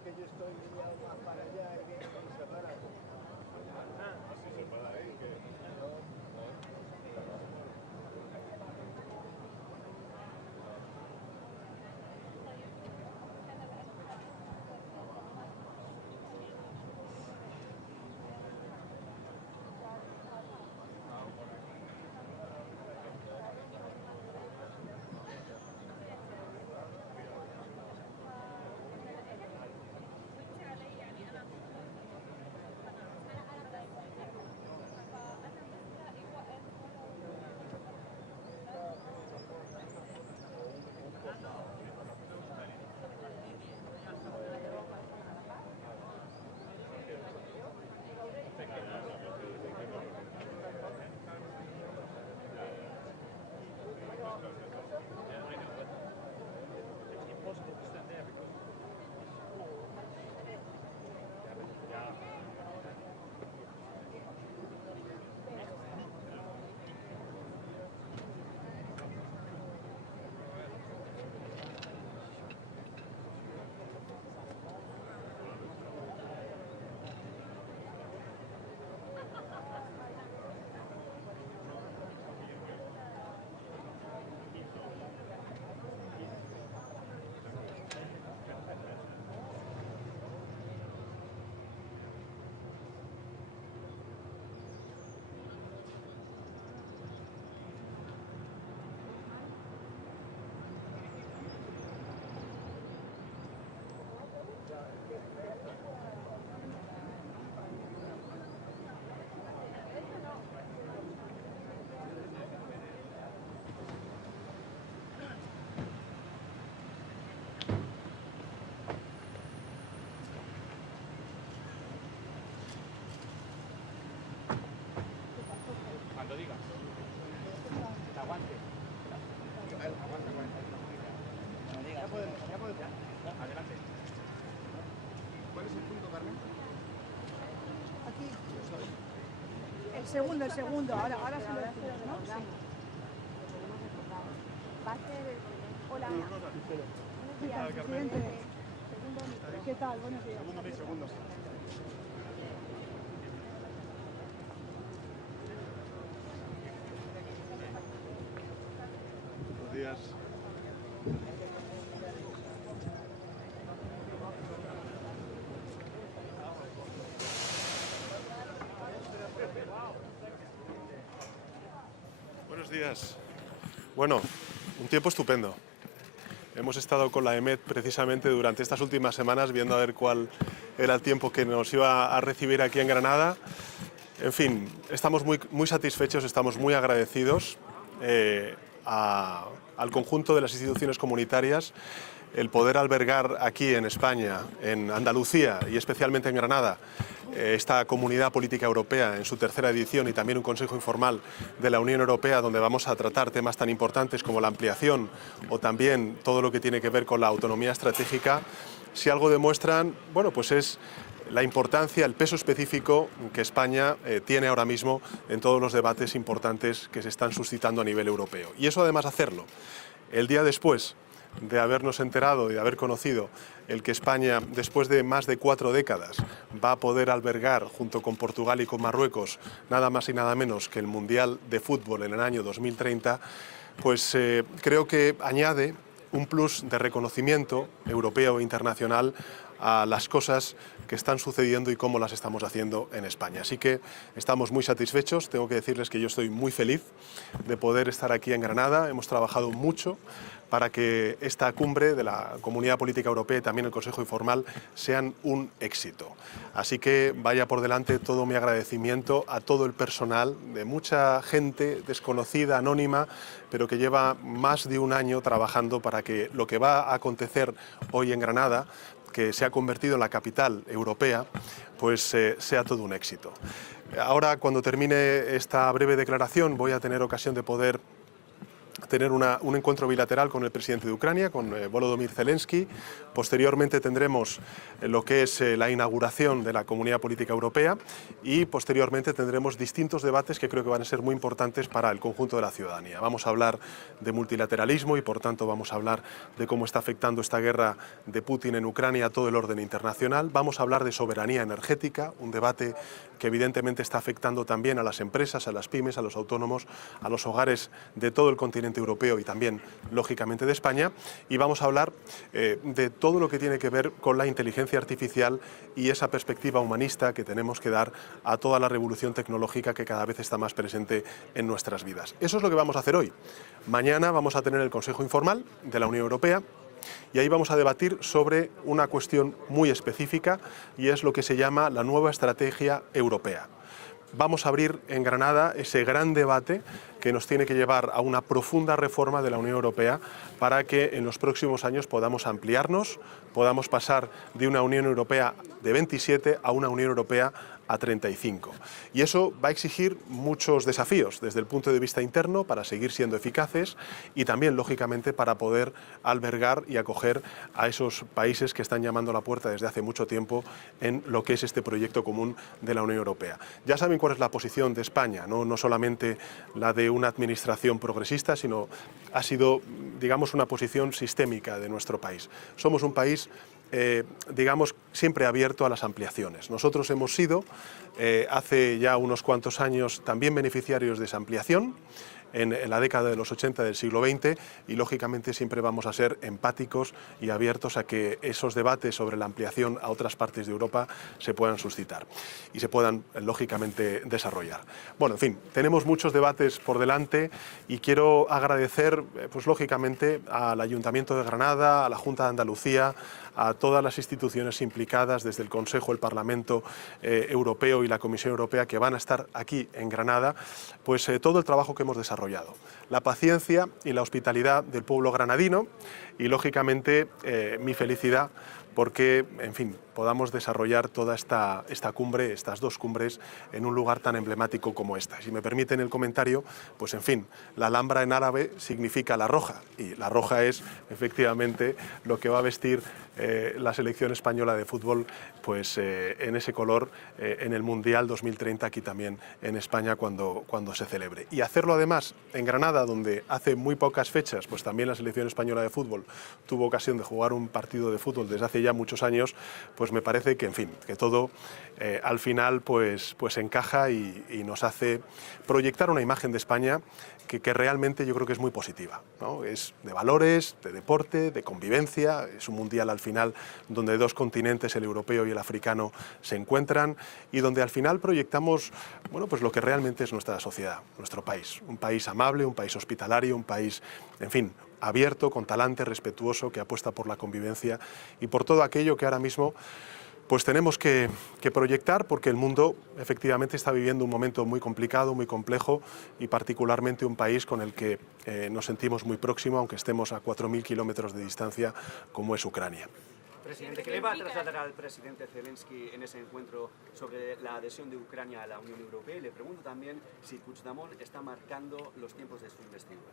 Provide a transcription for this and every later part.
Que yo estoy liado más para allá y viene con separar. Así se para ahí, que... Cuando digas. Que aguante. Aguanta 41. Ya podemos. Adelante. ¿Cuál es el punto, Carmen? Aquí. El segundo. Ahora se lo decimos, ¿no? Sí. Va a ser el... Hola. ¿Qué tal, presidente? ¿Qué tal? Buenos días. Segundos. Buenos días. Buenos días. Bueno, un tiempo estupendo. Hemos estado con la EMET precisamente durante estas últimas semanas viendo a ver cuál era el tiempo que nos iba a recibir aquí en Granada En fin, estamos muy satisfechos, estamos muy agradecidos al conjunto de las instituciones comunitarias el poder albergar aquí en España, en Andalucía y especialmente en Granada, esta Comunidad Política Europea en su tercera edición y también un Consejo Informal de la Unión Europea donde vamos a tratar temas tan importantes como la ampliación o también todo lo que tiene que ver con la autonomía estratégica. Si algo demuestran, bueno, pues es la importancia, el peso específico que España tiene ahora mismo en todos los debates importantes que se están suscitando a nivel europeo. Y eso además hacerlo el día después de habernos enterado y de haber conocido el que España, después de más de 4 décadas, va a poder albergar, junto con Portugal y con Marruecos, nada más y nada menos que el Mundial de Fútbol en el año 2030, pues creo que añade un plus de reconocimiento europeo e internacional a las cosas que están sucediendo y cómo las estamos haciendo en España. Así que estamos muy satisfechos, tengo que decirles que yo estoy muy feliz de poder estar aquí en Granada, hemos trabajado mucho para que esta cumbre de la Comunidad Política Europea y también el Consejo Informal sean un éxito. Así que vaya por delante todo mi agradecimiento a todo el personal, de mucha gente desconocida, anónima, pero que lleva más de un año trabajando para que lo que va a acontecer hoy en Granada, que se ha convertido en la capital europea, pues sea todo un éxito. Ahora, cuando termine esta breve declaración, voy a tener ocasión de poder tener un encuentro bilateral con el presidente de Ucrania, con Volodymyr ZELENSKI. Posteriormente tendremos lo que es la inauguración de la Comunidad Política Europea y posteriormente tendremos distintos debates que creo que van a ser muy importantes para el conjunto de la ciudadanía. Vamos a hablar de multilateralismo y por tanto vamos a hablar de cómo está afectando esta guerra de Putin en Ucrania a todo el orden internacional. Vamos a hablar de soberanía energética, un debate que evidentemente está afectando también a las empresas, a las pymes, a los autónomos, a los hogares de todo el continente europeo y también, lógicamente, de España. Y vamos a hablar de todo lo que tiene que ver con la inteligencia artificial y esa perspectiva humanista que tenemos que dar a toda la revolución tecnológica que cada vez está más presente en nuestras vidas. Eso es lo que vamos a hacer hoy. Mañana vamos a tener el Consejo Informal de la Unión Europea y ahí vamos a debatir sobre una cuestión muy específica y es lo que se llama la nueva estrategia europea. Vamos a abrir en Granada ese gran debate que nos tiene que llevar a una profunda reforma de la Unión Europea para que en los próximos años podamos ampliarnos, podamos pasar de una Unión Europea de 27 a una Unión Europea a 35. Y eso va a exigir muchos desafíos desde el punto de vista interno para seguir siendo eficaces y también, lógicamente, para poder albergar y acoger a esos países que están llamando a la puerta desde hace mucho tiempo en lo que es este proyecto común de la Unión Europea. Ya saben cuál es la posición de España, no solamente la de una administración progresista, sino ha sido, digamos, una posición sistémica de nuestro país. Somos un país digamos, siempre abierto a las ampliaciones. Nosotros hemos sido, hace ya unos cuantos años, también beneficiarios de esa ampliación, en la década de los 80 del siglo XX y, lógicamente, siempre vamos a ser empáticos y abiertos a que esos debates sobre la ampliación a otras partes de Europa se puedan suscitar y se puedan, lógicamente, desarrollar. Bueno, en fin, tenemos muchos debates por delante y quiero agradecer, pues, lógicamente, al Ayuntamiento de Granada, a la Junta de Andalucía, a todas las instituciones implicadas, desde el Consejo, el Parlamento Europeo y la Comisión Europea, que van a estar aquí en Granada, pues todo el trabajo que hemos desarrollado, la paciencia y la hospitalidad del pueblo granadino y, lógicamente, mi felicidad porque, en fin, podamos desarrollar toda esta cumbre, estas dos cumbres, en un lugar tan emblemático como esta. Si me permiten el comentario, pues, en fin, la Alhambra en árabe significa la roja, y la roja es, efectivamente, lo que va a vestir la selección española de fútbol, pues, en ese color en el Mundial 2030 aquí también en España cuando se celebre. Y hacerlo además en Granada, donde hace muy pocas fechas, pues también la selección española de fútbol tuvo ocasión de jugar un partido de fútbol desde hace ya muchos años, pues me parece que, en fin, que todo al final pues encaja y nos hace proyectar una imagen de España que realmente yo creo que es muy positiva, ¿no? Es de valores, de deporte, de convivencia, es un mundial al final donde dos continentes, el europeo y el africano, se encuentran y donde al final proyectamos, bueno, pues lo que realmente es nuestra sociedad, nuestro país, un país amable, un país hospitalario, un país, en fin, abierto, con talante, respetuoso, que apuesta por la convivencia y por todo aquello que ahora mismo Pues tenemos que proyectar, porque el mundo efectivamente está viviendo un momento muy complicado, muy complejo, y particularmente un país con el que nos sentimos muy próximo, aunque estemos a 4.000 kilómetros de distancia, como es Ucrania. Presidente, ¿qué le va a trasladar al presidente ZELENSKI en ese encuentro sobre la adhesión de Ucrania a la Unión Europea? Y le pregunto también si Puigdemont está marcando los tiempos de su investidura.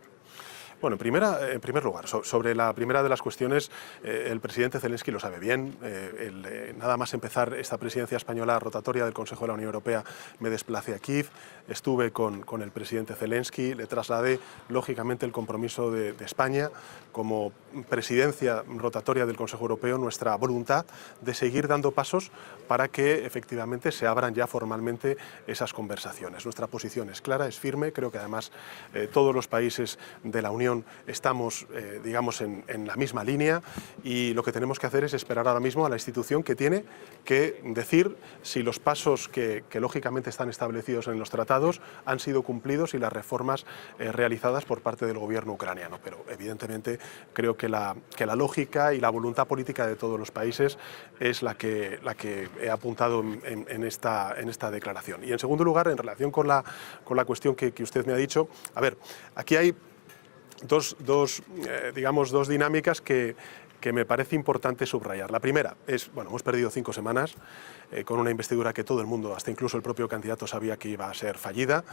Bueno, en primer lugar, sobre la primera de las cuestiones, el presidente ZELENSKI lo sabe bien. Nada más empezar esta presidencia española rotatoria del Consejo de la Unión Europea, me desplacé a Kiev, estuve con el presidente ZELENSKI, le trasladé lógicamente el compromiso de España como presidencia rotatoria del Consejo Europeo, nuestra voluntad de seguir dando pasos para que efectivamente se abran ya formalmente esas conversaciones. Nuestra posición es clara, es firme, creo que además todos los países de la Unión estamos, digamos, en la misma línea, y lo que tenemos que hacer es esperar ahora mismo a la institución que tiene que decir si los pasos que lógicamente están establecidos en los tratados han sido cumplidos y las reformas realizadas por parte del gobierno ucraniano. Pero evidentemente creo que la lógica y la voluntad política de todos los países es la que he apuntado en esta declaración. Y en segundo lugar, en relación con la cuestión que usted me ha dicho, a ver, aquí hay dos dinámicas que me parece importante subrayar. La primera es, bueno, hemos perdido 5 semanas con una investidura que todo el mundo, hasta incluso el propio candidato, sabía que iba a ser fallida.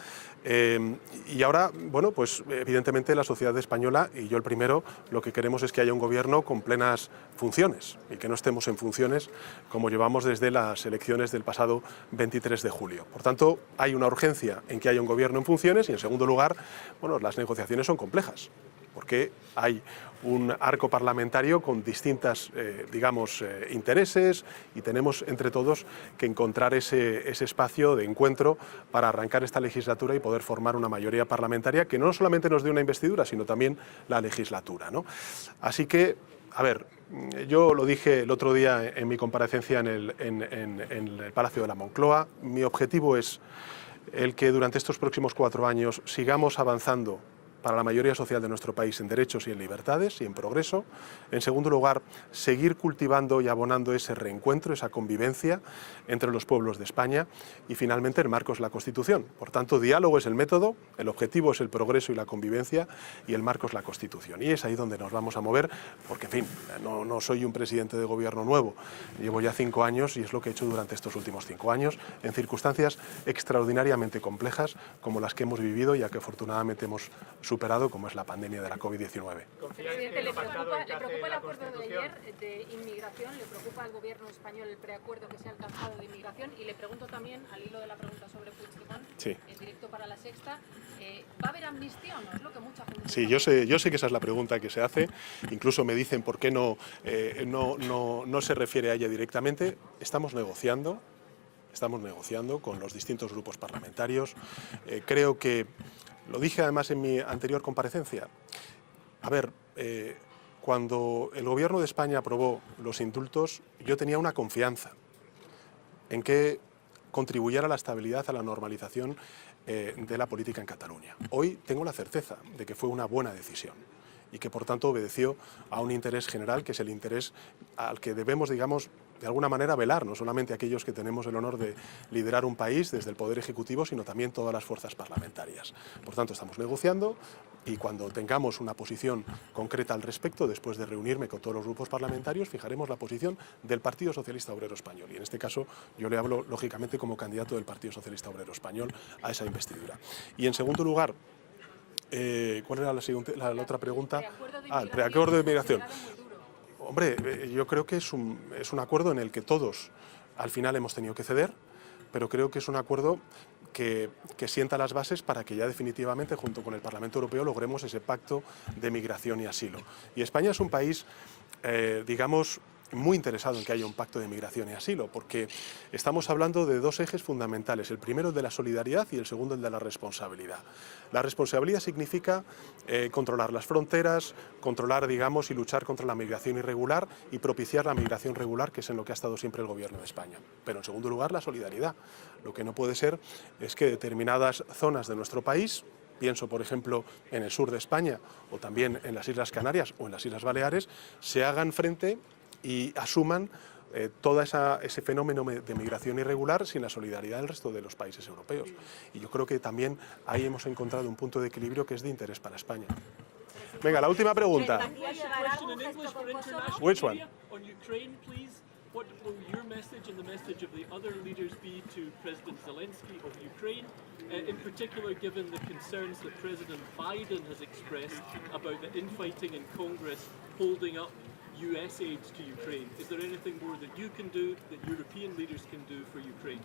Y ahora, bueno, pues evidentemente la sociedad española, y yo el primero, lo que queremos es que haya un gobierno con plenas funciones y que no estemos en funciones como llevamos desde las elecciones del pasado 23 de julio. Por tanto, hay una urgencia en que haya un gobierno en funciones, y en segundo lugar, bueno, las negociaciones son complejas, porque hay un arco parlamentario con distintas, intereses, y tenemos entre todos que encontrar ese espacio de encuentro para arrancar esta legislatura y poder formar una mayoría parlamentaria que no solamente nos dé una investidura, sino también la legislatura, ¿no? Así que, a ver, yo lo dije el otro día en mi comparecencia en el Palacio de la Moncloa, mi objetivo es el que durante estos próximos 4 años sigamos avanzando para la mayoría social de nuestro país en derechos y en libertades y en progreso. En segundo lugar, seguir cultivando y abonando ese reencuentro, esa convivencia entre los pueblos de España. Y finalmente, el marco es la Constitución. Por tanto, diálogo es el método, el objetivo es el progreso y la convivencia, y el marco es la Constitución. Y es ahí donde nos vamos a mover, porque, en fin, no soy un presidente de gobierno nuevo. Llevo ya 5 años y es lo que he hecho durante estos últimos 5 años, en circunstancias extraordinariamente complejas como las que hemos vivido y a que afortunadamente hemos superado, como es la pandemia de la COVID-19. Presidente, ¿le preocupa el acuerdo de ayer de inmigración? ¿Le preocupa al gobierno español el preacuerdo que se ha alcanzado de inmigración? Y le pregunto también, al hilo de la pregunta sobre Puigdemont, sí, en directo para La Sexta, ¿va a haber amnistía o no? Es lo que mucha gente... Sí, yo sé que esa es la pregunta que se hace. Incluso me dicen por qué no se refiere a ella directamente. Estamos negociando con los distintos grupos parlamentarios. Creo que, lo dije además en mi anterior comparecencia, a ver, cuando el Gobierno de España aprobó los indultos, yo tenía una confianza en que contribuyera a la estabilidad, a la normalización de la política en Cataluña. Hoy tengo la certeza de que fue una buena decisión y que por tanto obedeció a un interés general, que es el interés al que debemos, digamos, de alguna manera velar, no solamente aquellos que tenemos el honor de liderar un país desde el Poder Ejecutivo, sino también todas las fuerzas parlamentarias. Por tanto, estamos negociando, y cuando tengamos una posición concreta al respecto, después de reunirme con todos los grupos parlamentarios, fijaremos la posición del Partido Socialista Obrero Español. Y en este caso yo le hablo, lógicamente, como candidato del Partido Socialista Obrero Español a esa investidura. Y en segundo lugar, ¿cuál era la otra pregunta? El preacuerdo de migración. Hombre, yo creo que es un acuerdo en el que todos al final hemos tenido que ceder, pero creo que es un acuerdo que sienta las bases para que ya definitivamente, junto con el Parlamento Europeo, logremos ese pacto de migración y asilo. Y España es un país, digamos, muy interesado en que haya un pacto de migración y asilo, porque estamos hablando de 2 ejes fundamentales, el primero el de la solidaridad y el segundo el de la responsabilidad. La responsabilidad significa controlar las fronteras, controlar, digamos, y luchar contra la migración irregular y propiciar la migración regular, que es en lo que ha estado siempre el Gobierno de España. Pero en segundo lugar, la solidaridad. Lo que no puede ser es que determinadas zonas de nuestro país, pienso por ejemplo en el sur de España o también en las Islas Canarias o en las Islas Baleares, se hagan frente y asuman todo ese fenómeno de migración irregular sin la solidaridad del resto de los países europeos. Y yo creo que también ahí hemos encontrado un punto de equilibrio que es de interés para España. Venga, la última pregunta. Which one? On Ukraine, please. What will your message and the message of the other leaders be to President Zelensky of Ukraine, in particular given the concerns that President Biden has expressed about the infighting in Congress holding up US aid to Ukraine? Is there anything more that you can do, that European leaders can do for Ukraine?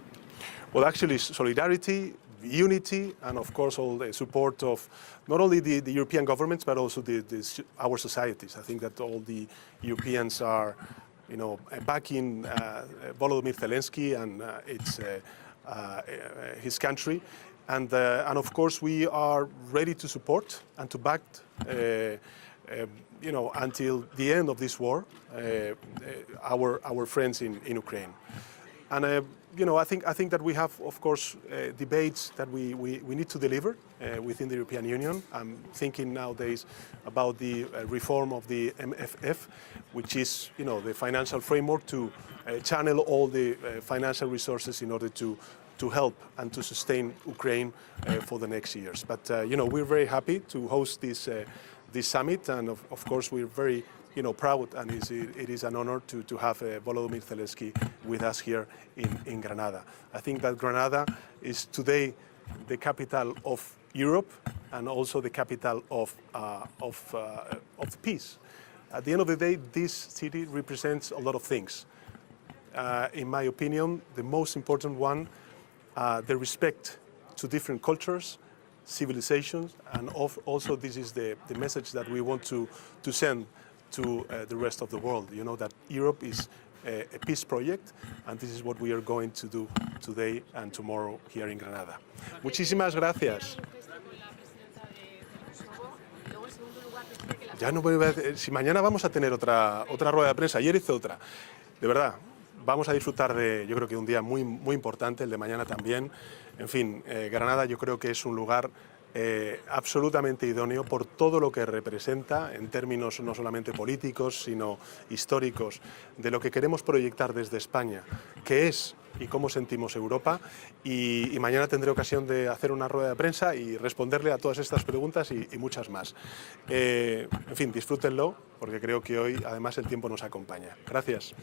Well, actually, solidarity, unity, and of course all the support of not only the European governments but also our societies. I think that all the Europeans are, backing Volodymyr Zelensky and his country, and of course we are ready to support and to back, until the end of this war, our friends in Ukraine. And I think that we have, of course, debates that we need to deliver within the European Union. I'm thinking nowadays about the reform of the MFF, which is, the financial framework to channel all the financial resources in order to help and to sustain Ukraine for the next years. But we're very happy to host this summit, and of course we're very proud, and it is an honor to have Volodymyr Zelensky with us here in Granada. I think that Granada is today the capital of Europe and also the capital of peace. At the end of the day, this city represents a lot of things. In my opinion, the most important one, the respect to different cultures, civilizations, and also this is the message that we want to send to the rest of the world. That Europe is a peace project, and this is what we are going to do today and tomorrow here in Granada. Muchísimas gracias. Ya no voy a decir, si mañana vamos a tener otra rueda de prensa, ayer hice otra, de verdad, vamos a disfrutar de, yo creo que un día muy, muy importante, el de mañana también. En fin, Granada yo creo que es un lugar absolutamente idóneo por todo lo que representa en términos no solamente políticos, sino históricos, de lo que queremos proyectar desde España, que es y cómo sentimos Europa, y mañana tendré ocasión de hacer una rueda de prensa y responderle a todas estas preguntas y muchas más. En fin, disfrútenlo, porque creo que hoy además el tiempo nos acompaña. Gracias.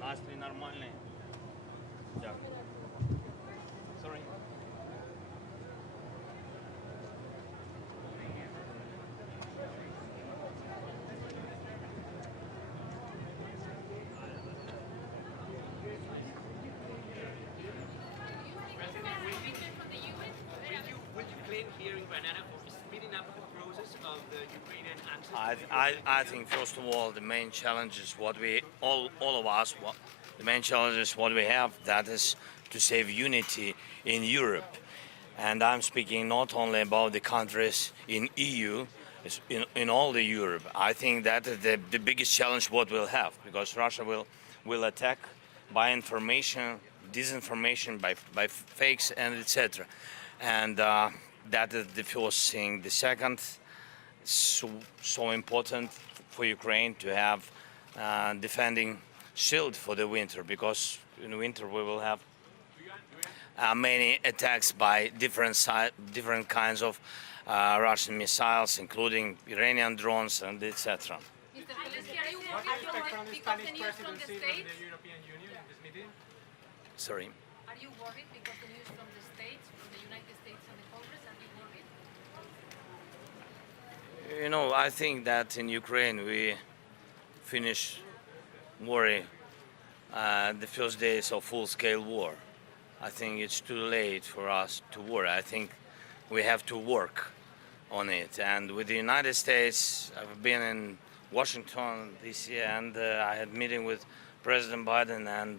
Настрій нормальний. Дякую. Sorry. Will you claim here in Granada for speeding up the process of the Ukrainian answer? I think first of all the main challenge is what we all of us the main challenge is what we have, that is to save unity in Europe, and I'm speaking not only about the countries in EU, it's in all the Europe. I think that is the biggest challenge what we'll have, because Russia will attack by information, disinformation, by fakes and etc. And that is the first thing. The second, so important for Ukraine to have defending shield for the winter, because in winter we will have many attacks by different kinds of Russian missiles, including Iranian drones and etc. Mr. Zelensky, are you worried because the news from the States? European Union in this meeting? Sorry. Are you worried because the news from the States, from the United States and the Congress, are you worried? You know, I think that in Ukraine we finished worry the first days of full-scale war. I think it's too late for us to worry. I think we have to work on it. And with the United States, I've been in Washington this year, and I had a meeting with President Biden, and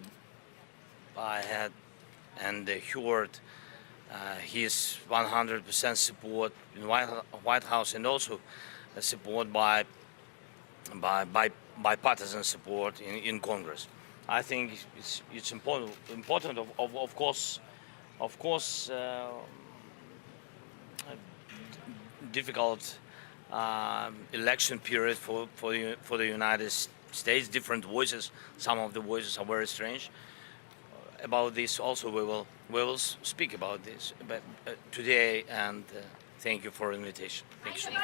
I had heard his 100% support in White House, and also support by bipartisan support in Congress. I think it's important of course, difficult election period for the United States. Different voices. Some of the voices are very strange. About this also we will speak about this today, and thank you for the invitation. Thank you so much.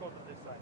go to this side.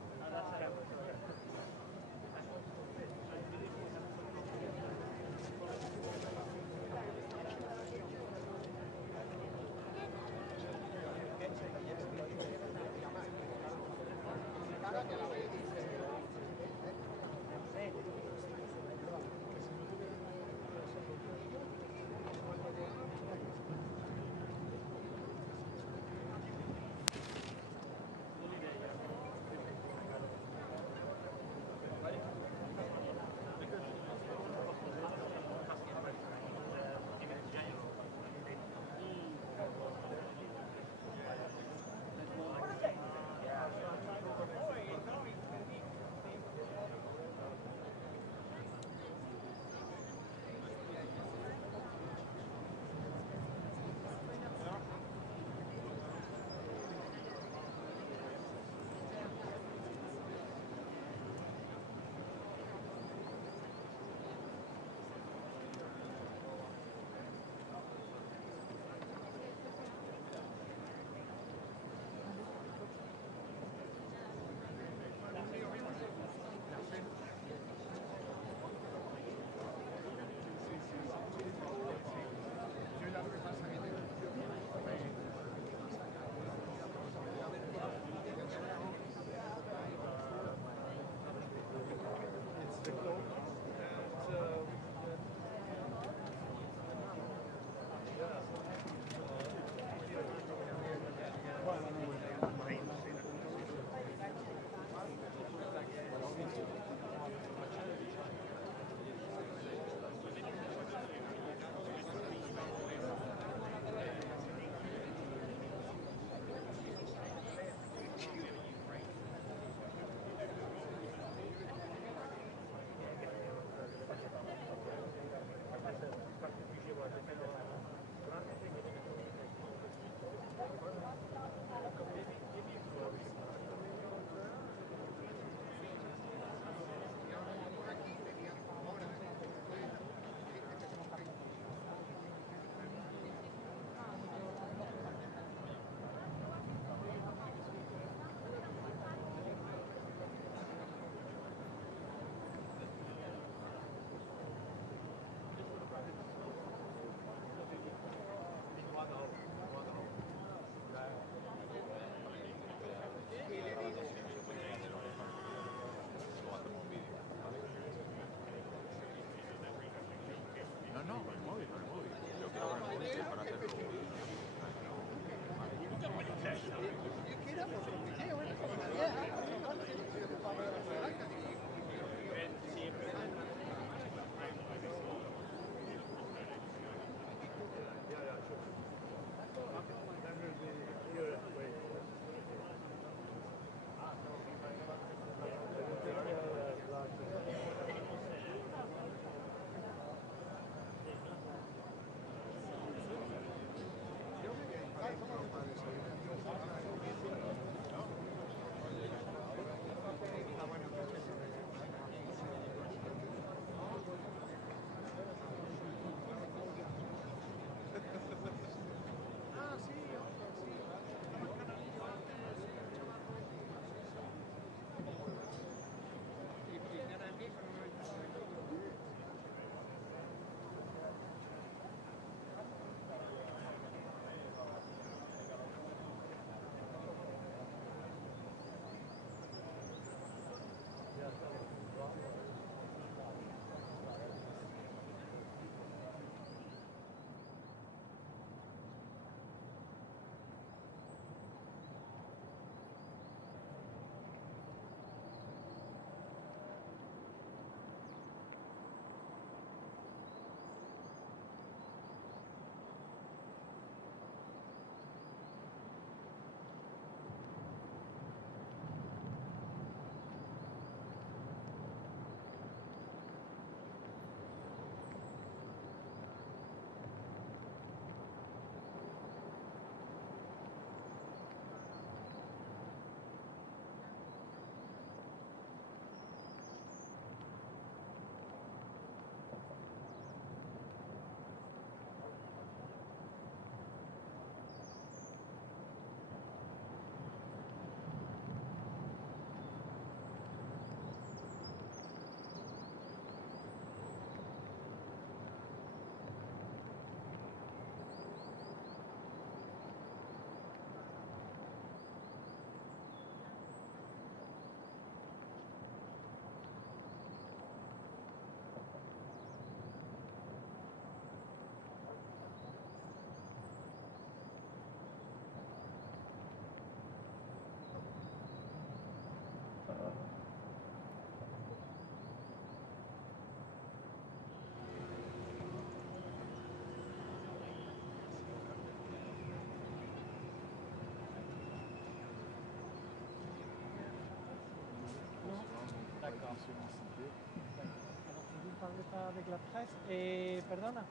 avec la presse. Et perdona,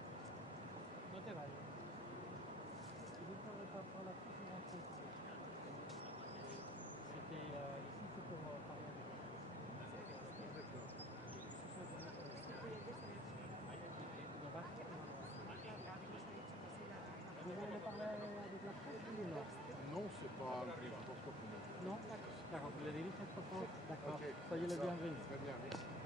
no te vayas. Si vous ne pouvez pas prendre la presse, vous rentrez. C'était ici, c'est pour parler avec la Vous voulez parler avec la presse ou non? Non, c'est pas un prix, je pense pas pour nous. Non? D'accord, vous le dirigez cette fois. D'accord, soyez le bienvenu. Très bien, merci.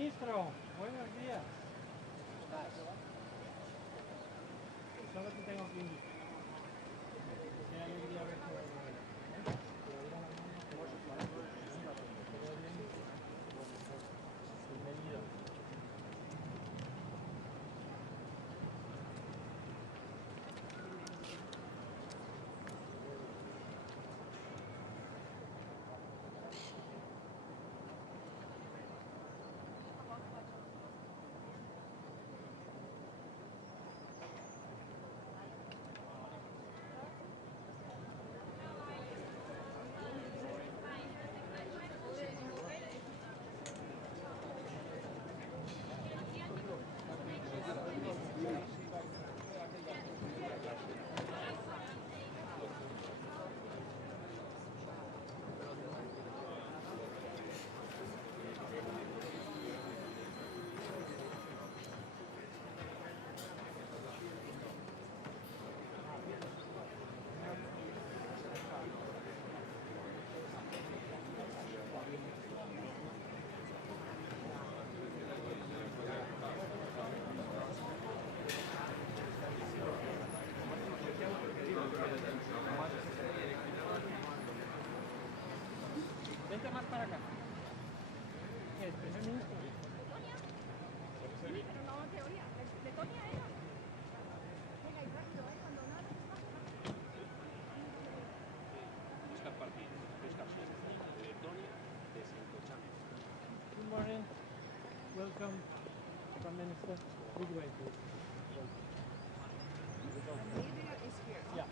Ministro, buenos días. Solo te tengo que invitar. Qué alegría verte de nuevo. Bienvenido. Vente más para acá. ¿Qué es? ¿Primer ministro? Sí, pero no en teoría. Letonia era. Venga, y rápido, cuando nada. Good morning. Welcome, Prime Minister. Big way, please. The leader is here. Yeah.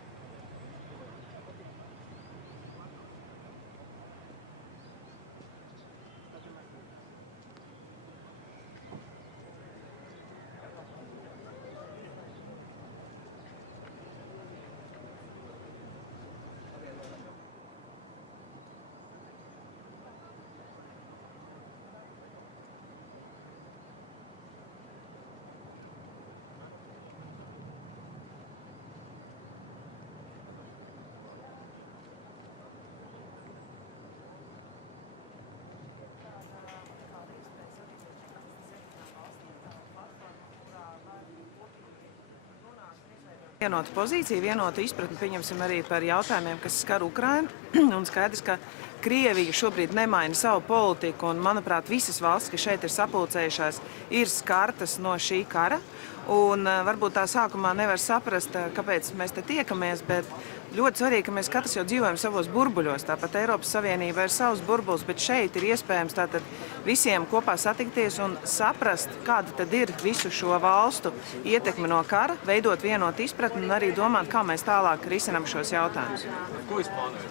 Vienota pozīcija, vienota izpratne, pieņemsim arī par jautājumiem, kas skar Ukrainu. Un skaidrs, ka Krievija šobrīd nemaina savu politiku, un, manuprāt, visas valstis, kas šeit ir sapulcējušās, ir skartas no šī kara. Un varbūt tā sākumā nevar saprast, kāpēc mēs te tiekamies, bet ļoti svarīgi, ka mēs katrs jau dzīvojam savos burbuļos. Tāpat Eiropas Savienība ir savs burbulis, bet šeit ir iespējams tātad visiem kopā satikties un saprast, kāda tad ir visu šo valstu ietekme no kara, veidot vienotu izpratni un arī domāt, kā mēs tālāk risinām šos jautājumus. Ko jūs plānojat?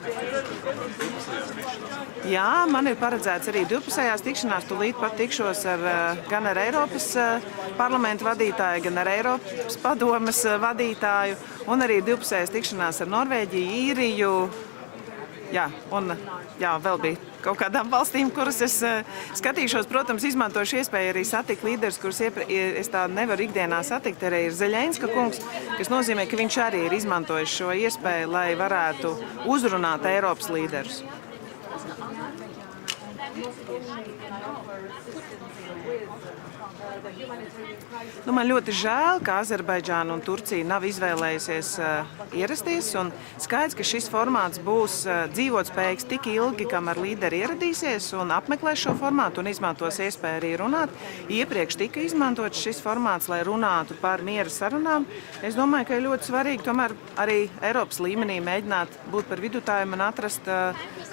Jā, man ir paredzēts arī divpusējās tikšanās. Tūlīt pat tikšos gan ar Eiropas parlamentu vadītāju, gan ar Eiropas padomes vadītāju, un arī divpusējās tikšanās ar Norvēģiju, Īriju. Jā, un vēl bija kaut kādām valstīm, kuras es skatīšos. Protams, izmantošu iespēju arī satikt līderus, kurus es tā nevaru ikdienā satikt. Arī ir ZELENSKA kungs, kas nozīmē, ka viņš arī ir izmantojis šo iespēju, lai varētu uzrunāt Eiropas līderus. Man ļoti žēl, ka Azerbaijāna un Turcija nav izvēlējusies ierasties, un skaidrs, ka šis formāts būs dzīvotspējīgs tik ilgi, kamēr līderi ieradīsies un apmeklēs šo formātu un izmantos iespēju arī runāt. Iepriekš tika izmantots šis formāts, lai runātu par miera sarunām. Es domāju, ka ir ļoti svarīgi tomēr arī Eiropas līmenī mēģināt būt par vidutājiem un atrast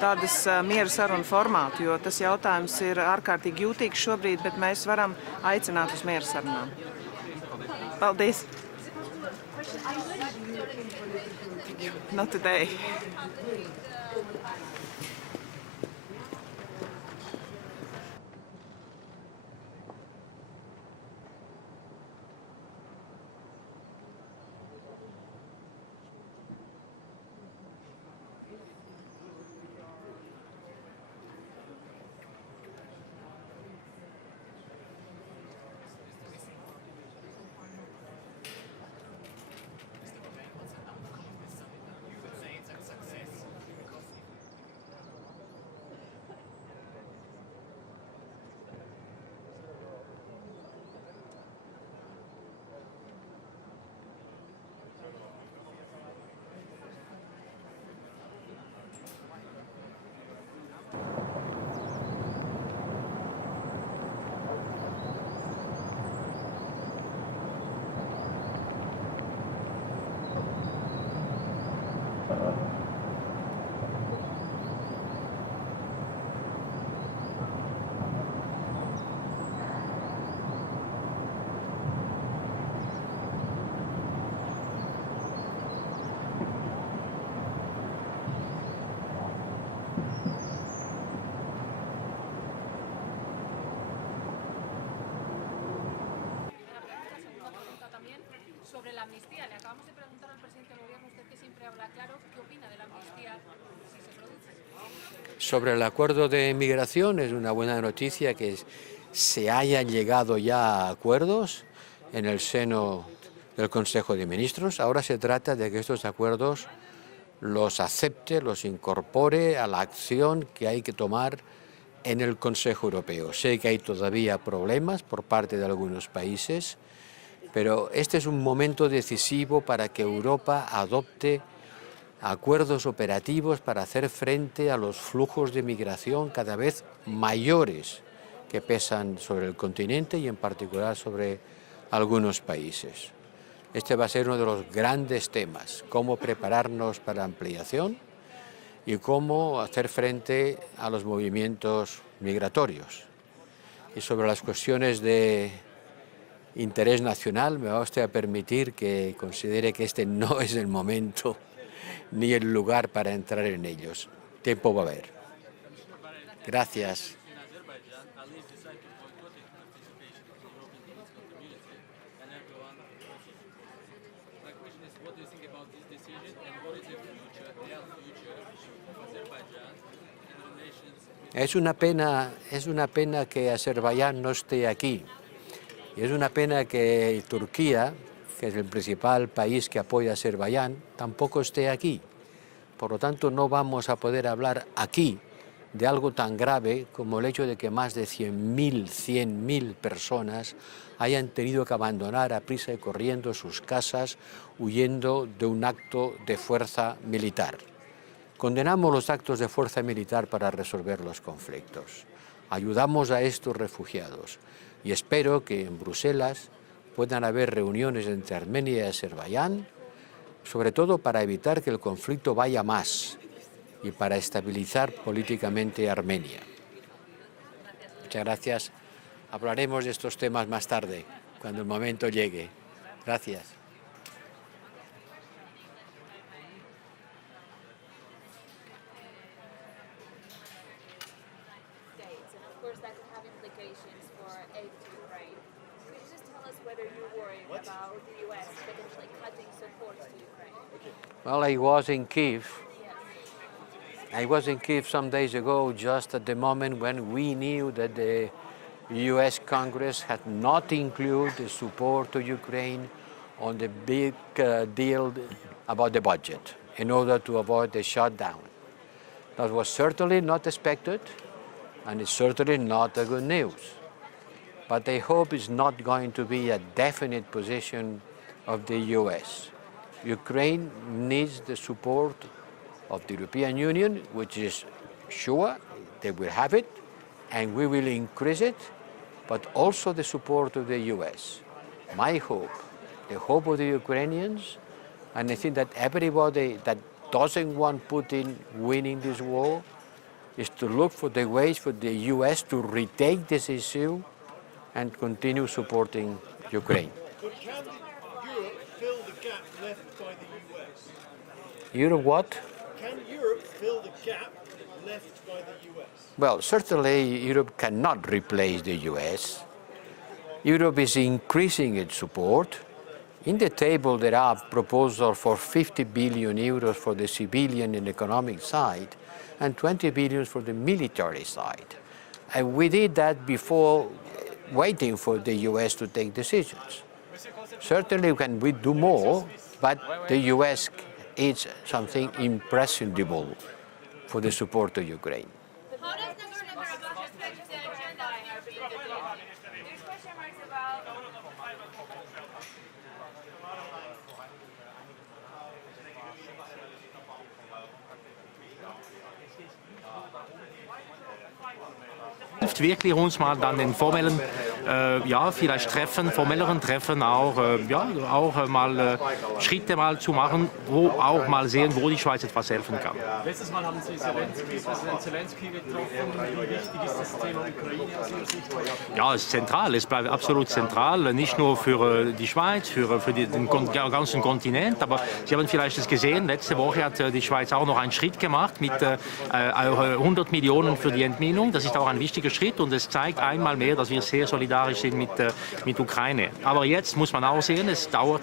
tādas miera sarunu formātu, jo tas jautājums ir ārkārtīgi jūtīgs šobrīd, bet mēs varam aicināt uz miera sarunām. Paldies! Not today. amnistía. Le acabamos de preguntar al presidente del Gobierno, usted que siempre habla claro, ¿qué opina de la amnistía si se produce? Sobre el acuerdo de migración, es una buena noticia que se hayan llegado ya a acuerdos en el seno del Consejo de Ministros. Ahora se trata de que estos acuerdos los acepte, los incorpore a la acción que hay que tomar en el Consejo Europeo. Sé que hay todavía problemas por parte de algunos países, pero este es un momento decisivo para que Europa adopte acuerdos operativos para hacer frente a los flujos de migración cada vez mayores que pesan sobre el continente y en particular sobre algunos países. Este va a ser uno de los grandes temas, cómo prepararnos para la ampliación y cómo hacer frente a los movimientos migratorios. Y sobre las cuestiones de interés nacional, me va usted a permitir que considere que este no es el momento ni el lugar para entrar en ellos. Tiempo va a haber. Gracias. Es una pena que Azerbaiyán no esté aquí. Y es una pena que Turquía, que es el principal país que apoya a Azerbaiyán, tampoco esté aquí. Por lo tanto, no vamos a poder hablar aquí de algo tan grave como el hecho de que más de 100.000 personas hayan tenido que abandonar a prisa y corriendo sus casas huyendo de un acto de fuerza militar. Condenamos los actos de fuerza militar para resolver los conflictos. Ayudamos a estos refugiados y espero que en Bruselas puedan haber reuniones entre Armenia y Azerbaiyán, sobre todo para evitar que el conflicto vaya más y para estabilizar políticamente Armenia. Muchas gracias. Hablaremos de estos temas más tarde, cuando el momento llegue. Gracias. Well, I was in Kiev some days ago, just at the moment when we knew that the US Congress had not included the support to Ukraine on the big deal about the budget in order to avoid the shutdown. That was certainly not expected, and it's certainly not a good news. But I hope it's not going to be a definite position of the US. Ukraine needs the support of the European Union, which is sure they will have it, and we will increase it, but also the support of the US. My hope, the hope of the Ukrainians, and I think that everybody that doesn't want Putin winning this war, is to look for the ways for the US to retake this issue and continue supporting Ukraine. Europe what? Can Europe fill the gap left by the US? Well, certainly Europe cannot replace the US. Europe is increasing its support. In the table there are proposals for 50 billion euros for the civilian and economic side and 20 billion for the military side. And we did that before waiting for the US to take decisions. Certainly we do more, but the US is something imprescindible for the support of Ukraine. Wirklich uns mal dann den formellen, vielleicht formelleren Treffen auch, auch mal Schritte mal zu machen, wo auch mal sehen, wo die Schweiz etwas helfen kann. Letztes Mal haben Sie Präsident ZELENSKI getroffen. Wie wichtig ist das Thema Ukraine aus Ihrer Sicht? Ja, es ist zentral. Es bleibt absolut zentral, nicht nur für die Schweiz, für den ganzen Kontinent. Aber Sie haben vielleicht es gesehen, letzte Woche hat die Schweiz auch noch einen Schritt gemacht mit 100 Millionen für die Entminung. Das ist auch ein wichtiger Schritt und es zeigt einmal mehr, dass wir sehr solidarisch solidarisch sind mit Ukraine. Aber jetzt muss man auch sehen, es dauert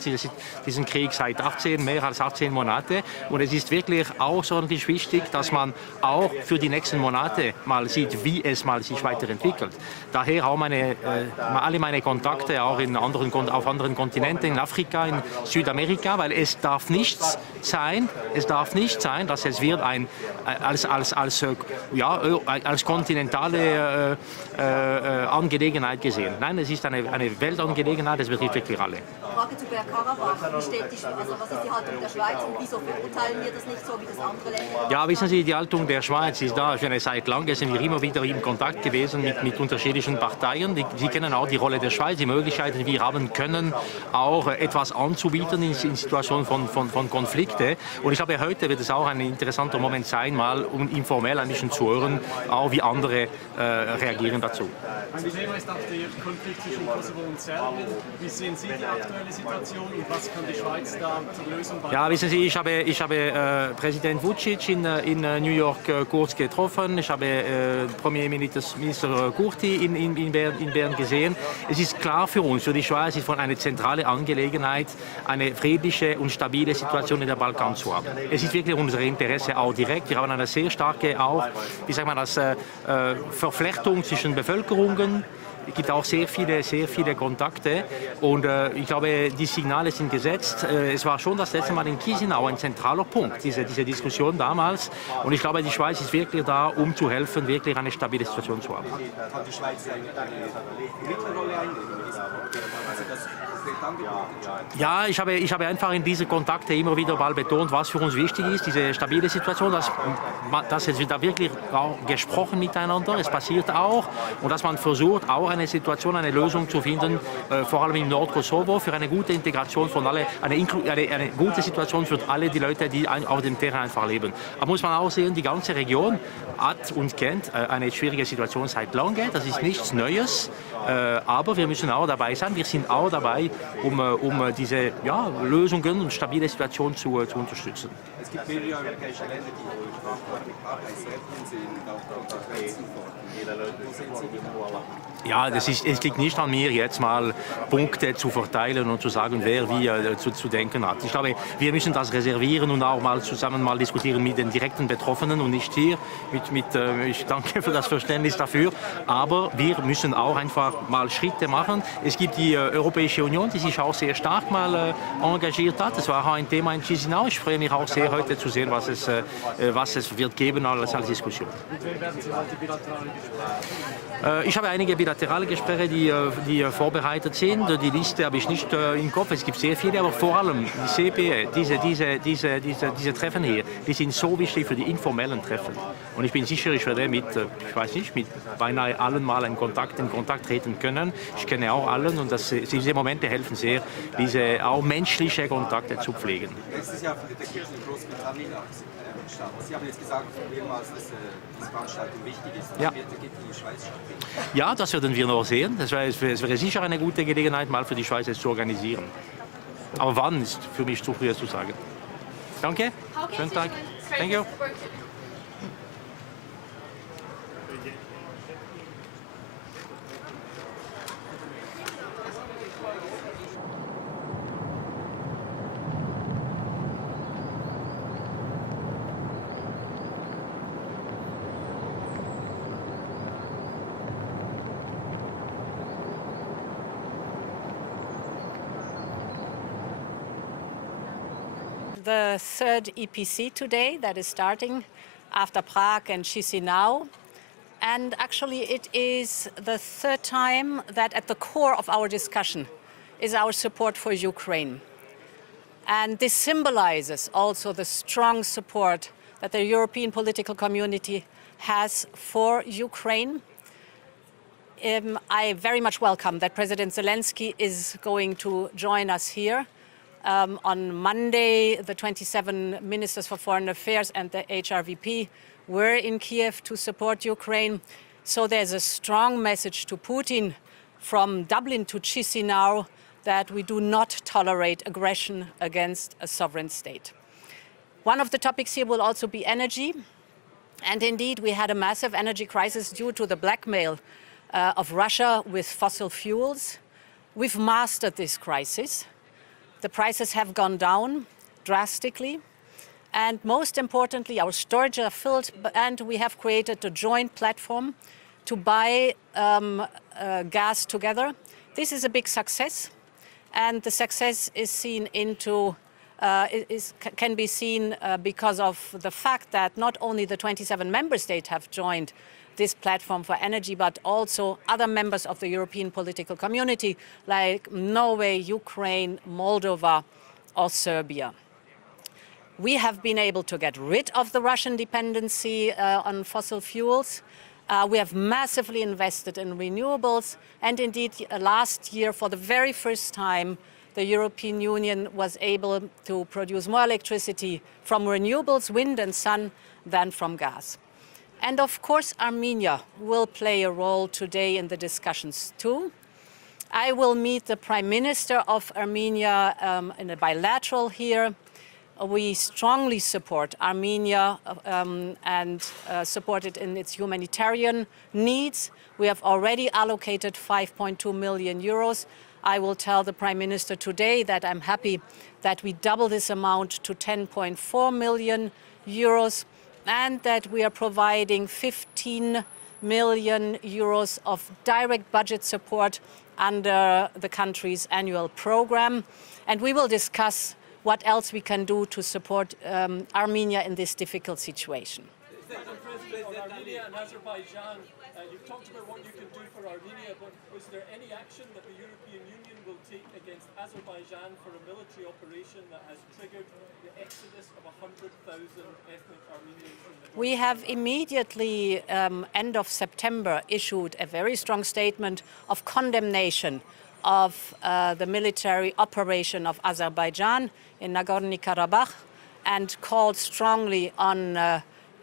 diesen Krieg seit mehr als 18 Monate und es ist wirklich außerordentlich wichtig, dass man auch für die nächsten Monate mal sieht, wie es mal sich weiterentwickelt. Daher auch alle meine Kontakte auch auf anderen Kontinenten, in Afrika, in Südamerika, weil es darf nicht sein, dass es wird als kontinentale Angelegenheit gesehen. Nein, es ist eine Weltangelegenheit, es betrifft wirklich alle. Frage zu Bergkarabach. Was ist die Haltung der Schweiz und wieso verurteilen wir das nicht so wie das andere Länder? Ja, wissen Sie, die Haltung der Schweiz ist da. Seit langem sind wir immer wieder in Kontakt gewesen mit unterschiedlichen Parteien. Sie kennen auch die Rolle der Schweiz, die Möglichkeiten, die wir haben können, auch etwas anzubieten in Situationen von Konflikten. Und ich glaube, heute wird es auch ein interessanter Moment sein, mal informell ein bisschen zu hören, auch wie andere reagieren dazu. Ein Thema ist auch der Konflikt zwischen Kosovo und Serbien. Wie sehen Sie die aktuelle Situation und was kann die Schweiz da zur Lösung beitragen? Ja, wissen Sie, ich habe Präsident Vučić in New York kurz getroffen. Ich habe Premierminister Kurti in Bern gesehen. Es ist klar für uns, für die Schweiz ist von eine zentrale Angelegenheit, eine friedliche und stabile Situation in der Balkan zu haben. Es ist wirklich unser Interesse auch direkt. Wir haben eine sehr starke Verflechtung zwischen Bevölkerungen. Es gibt auch sehr viele Kontakte und ich glaube, die Signale sind gesetzt. Es war schon das letzte Mal in Chisinau ein zentraler Punkt, diese Diskussion damals. Und ich glaube, die Schweiz ist wirklich da, um zu helfen, wirklich eine stabile Situation zu haben. Kann die Schweiz eine Mittelrolle einnehmen? Ja, ich habe einfach in diese Kontakte immer wieder mal betont, was für uns wichtig ist, diese stabile Situation, dass es da wirklich auch gesprochen miteinander, es passiert auch und dass man versucht, auch eine Lösung zu finden, vor allem im Nordkosovo, für eine gute Integration von alle, eine gute Situation für alle die Leute, die auf dem Terrain einfach leben. Aber muss man auch sehen, die ganze Region hat und kennt eine schwierige Situation seit langem, das ist nichts Neues, aber wir müssen auch dabei sein, wir sind auch dabei, um diese Lösungen und stabile Situation zu unterstützen. Es gibt mehrere europäische Länder, die sprachbar bei Serbien sind und auch Konferenzen fordern. Wo sind Sie die? Ja, es liegt nicht an mir, jetzt mal Punkte zu verteilen und zu sagen, wer wie zu denken hat. Ich glaube, wir müssen das reservieren und auch mal zusammen diskutieren mit den direkten Betroffenen und nicht hier. Ich danke für das Verständnis dafür. Aber wir müssen auch einfach mal Schritte machen. Es gibt die Europäische Union, die sich auch sehr stark mal engagiert hat. Das war auch ein Thema in Chisinau. Ich freue mich auch sehr, heute zu sehen, was es wird geben als Diskussion. Und wer werden Sie heute bilaterale Gespräche? Ich habe einige bilaterale Gespräche, die vorbereitet sind. Die Liste habe ich nicht im Kopf. Es gibt sehr viele, aber vor allem die CPE, diese Treffen hier, die sind so wichtig für die informellen Treffen. Und ich bin sicher, ich werde mit beinahe allen mal in Kontakt treten können. Ich kenne auch allen und diese Momente helfen sehr, diese auch menschliche Kontakte zu pflegen. Letztes Jahr findet der Gipfel in Großbritannien statt. Sie haben jetzt gesagt, mehrmals, dass diese Veranstaltung wichtig ist. Ja. Wird die Schweiz stattfinden? Ja, das werden wir noch sehen. Es wäre sicher eine gute Gelegenheit, mal für die Schweiz es zu organisieren. Aber wann ist für mich zu früh zu sagen. Danke, schönen Tag. Thank you. The third EPC today that is starting after Prague and Chisinau. And actually it is the third time that at the core of our discussion is our support for Ukraine. And this symbolizes also the strong support that the European political community has for Ukraine. I very much welcome that President Zelensky is going to join us here. On Monday, the 27 ministers for foreign affairs and the HRVP were in Kiev to support Ukraine. So there's a strong message to Putin from Dublin to Chisinau that we do not tolerate aggression against a sovereign state. One of the topics here will also be energy. And indeed, we had a massive energy crisis due to the blackmail of Russia with fossil fuels. We've mastered this crisis. The prices have gone down drastically. And most importantly, our storages are filled, and we have created a joint platform to buy gas together. This is a big success, and the success is seen can be seen because of the fact that not only the 27 member states have joined this platform for energy, but also other members of the European political community like Norway, Ukraine, Moldova, or Serbia. We have been able to get rid of the Russian dependency on fossil fuels. We have massively invested in renewables, and indeed last year, for the very first time, the European Union was able to produce more electricity from renewables, wind and sun, than from gas. And of course, Armenia will play a role today in the discussions too. I will meet the Prime Minister of Armenia in a bilateral here. We strongly support Armenia and support it in its humanitarian needs. We have already allocated 5.2 million euros. I will tell the Prime Minister today that I'm happy that we double this amount to 10.4 million euros and that we are providing 15 million euros of direct budget support under the country's annual program. And we will discuss what else we can do to support Armenia in this difficult situation. Madam President, on Armenia and Azerbaijan, you've talked about what you can do for Armenia, but is there any action that the European Union will take against Azerbaijan for a military operation that has triggered the exodus of 100,000 ethnic Armenians from the north? We have immediately, end of September, issued a very strong statement of condemnation of the military operation of Azerbaijan in Nagorno-Karabakh and called strongly on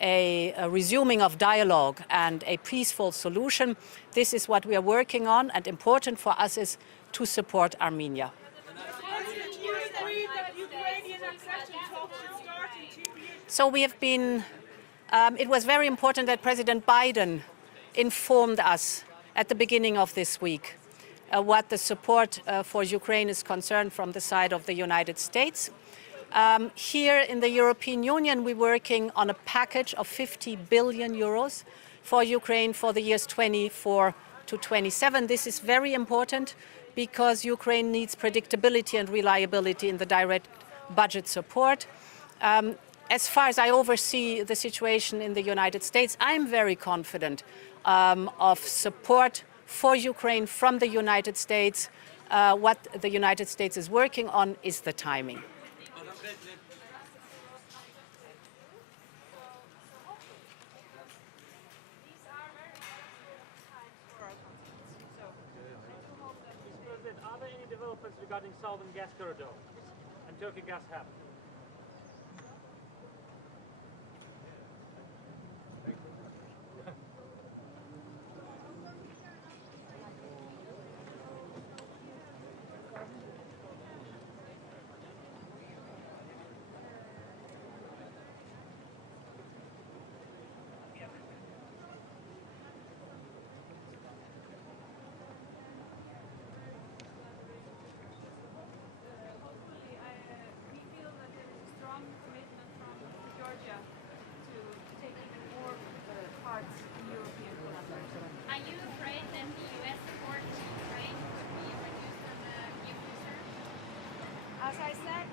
a resuming of dialogue and a peaceful solution. This is what we are working on, and important for us is to support Armenia. So we have been, it was very important that President Biden informed us at the beginning of this week what the support for Ukraine is concerned from the side of the United States. Here in the European Union, we're working on a package of 50 billion euros for Ukraine for the years 24 to 27. This is very important because Ukraine needs predictability and reliability in the direct budget support. As far as I oversee the situation in the United States, I'm very confident of support for Ukraine from the United States. What the United States is working on is the timing. Are there any developments regarding Southern Gas Corridor and Turkey Gas Hub? As I said,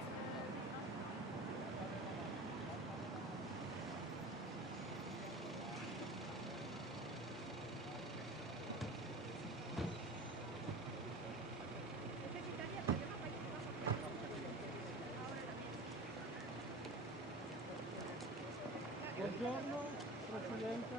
Buongiorno, Presidente.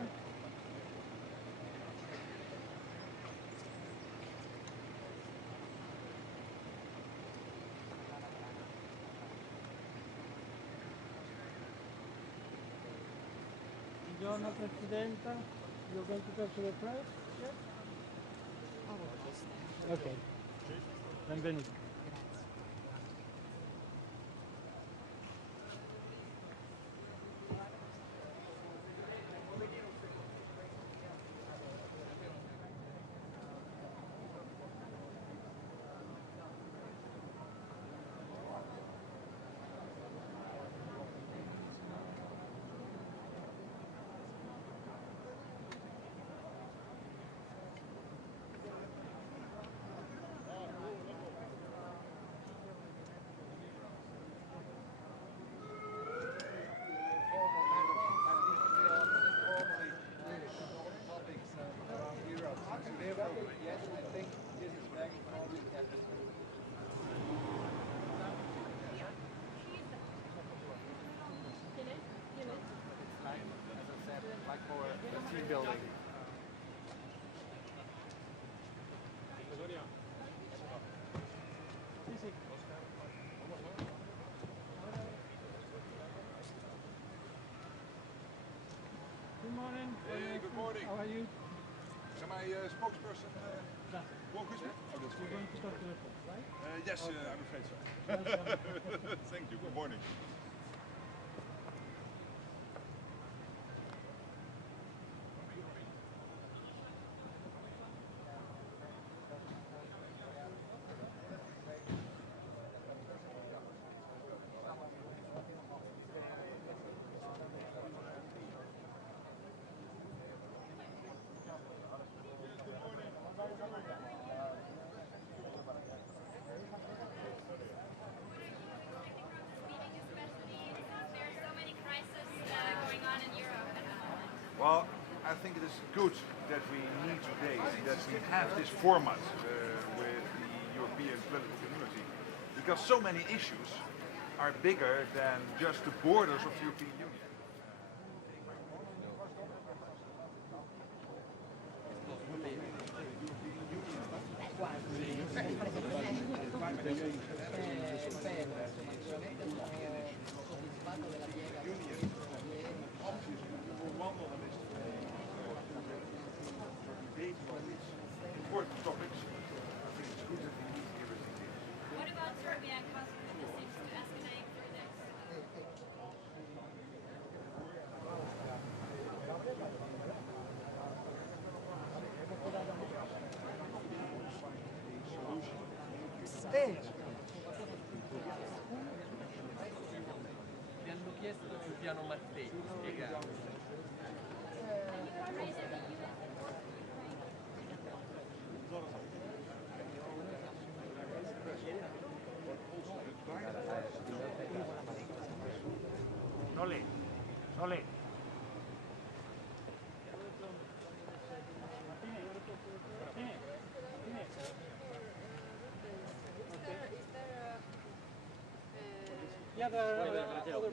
Buongiorno Presidente, you're going to go to the press? Yes? Ok, benvenuto. are you? Am I spokesperson? Walkers? Oh, that's You're going to talk to the press, right? yes, I'm afraid so. Thank you. Good morning. Well, I think it is good that we meet today, that we have this format with the European political community, because so many issues are bigger than just the borders of the European Union. Important topics. I think it's good that we meet everything here. What about Serbia and Kosovo? This seems to escalate through this. Mi hanno chiesto sul piano Mattei, spiegare. Sole.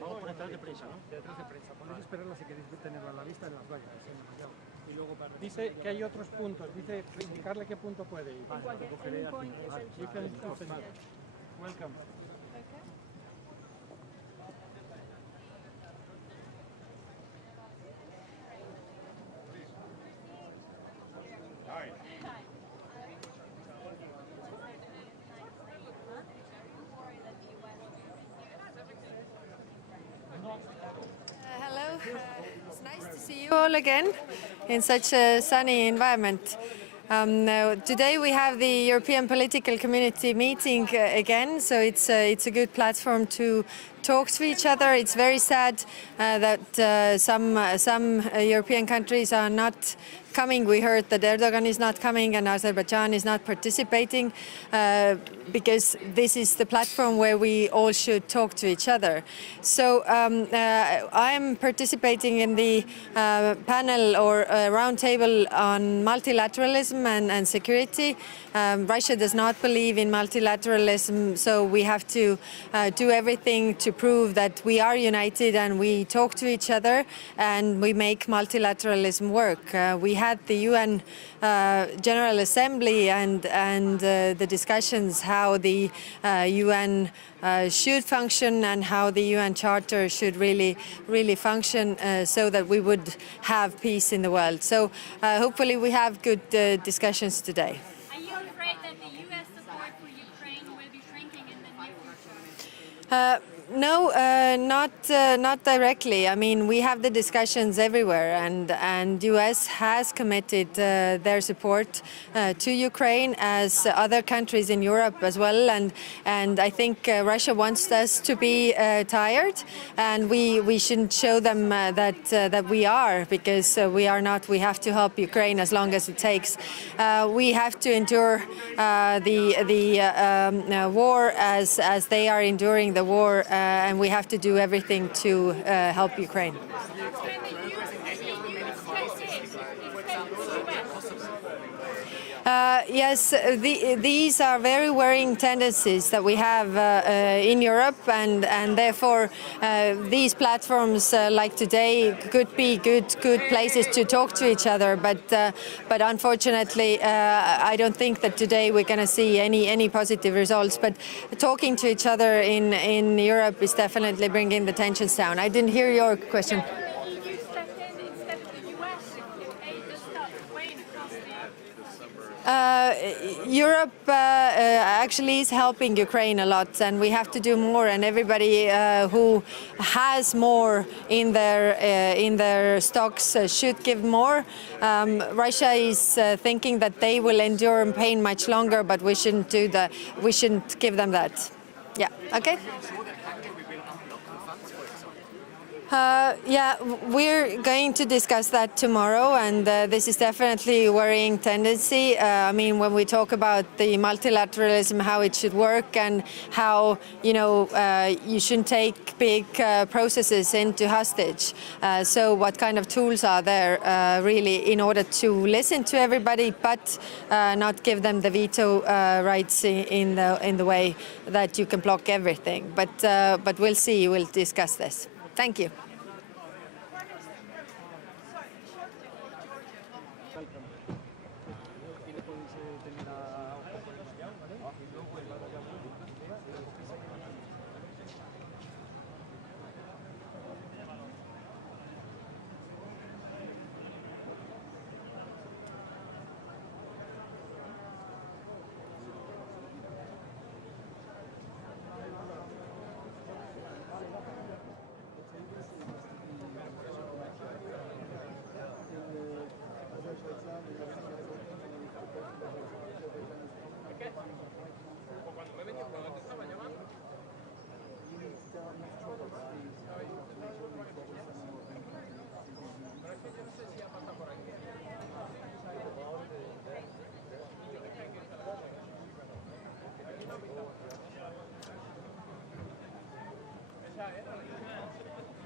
Vamos por detrás de prensa, ¿no? Detrás de prensa. Podéis esperarla si queréis tenerla a la vista en las vallas. Y luego dice que hay otros puntos. Dice indicarle qué punto puede ir. Vale, cogeré aquí. You can welcome. Hello, it's nice to see you all again in such a sunny environment. Today we have the European Political Community meeting again, so it's a good platform to talk to each other. It's very sad that some European countries are not coming. We heard that Erdogan is not coming and Azerbaijan is not participating because this is the platform where we all should talk to each other. So I'm participating in the panel or roundtable on multilateralism and security. Russia does not believe in multilateralism, so we have to do everything to prove that we are united and we talk to each other and we make multilateralism work. We had the UN General Assembly and the discussions how the UN should function and how the UN Charter should really function so that we would have peace in the world. So hopefully we have good discussions today. Are you afraid that the U.S. support for Ukraine will be shrinking in the near future? No, not directly. I mean, we have the discussions everywhere, and U.S. has committed their support to Ukraine, as other countries in Europe as well. And I think Russia wants us to be tired, and we shouldn't show them that we are, because we are not. We have to help Ukraine as long as it takes. We have to endure the war as they are enduring the war. And we have to do everything to help Ukraine. Yes, these are very worrying tendencies that we have in Europe, and therefore these platforms like today could be good places to talk to each other. But unfortunately, I don't think that today we're going to see any positive results. But talking to each other in Europe is definitely bringing the tensions down. I didn't hear your question. The EU stepped in instead of the US if aid does stop Europe actually is helping Ukraine a lot, and we have to do more. And everybody who has more in their stocks should give more. Russia is thinking that they will endure pain much longer, but we shouldn't do that. We shouldn't give them that. Yeah. Okay. Yeah, we're going to discuss that tomorrow, and this is definitely a worrying tendency. I mean, when we talk about the multilateralism, how it should work, and how, you shouldn't take big processes into hostage. So what kind of tools are there really in order to listen to everybody, but not give them the veto rights in the way that you can block everything. But we'll see. We'll discuss this. Thank you.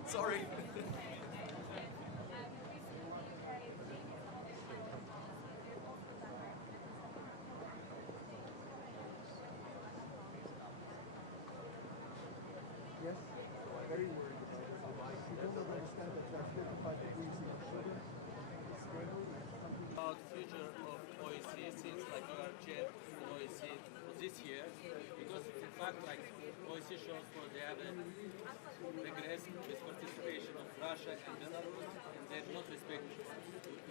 Sorry. Yes, very worried about it. You don't understand that there are 45 degrees in sugar. It's stable. About the future of OSCE since like you are chair of OSCE for this year, because in fact like OSCE shows for they have a regress with participation of Russia and Belarus, and they do not respect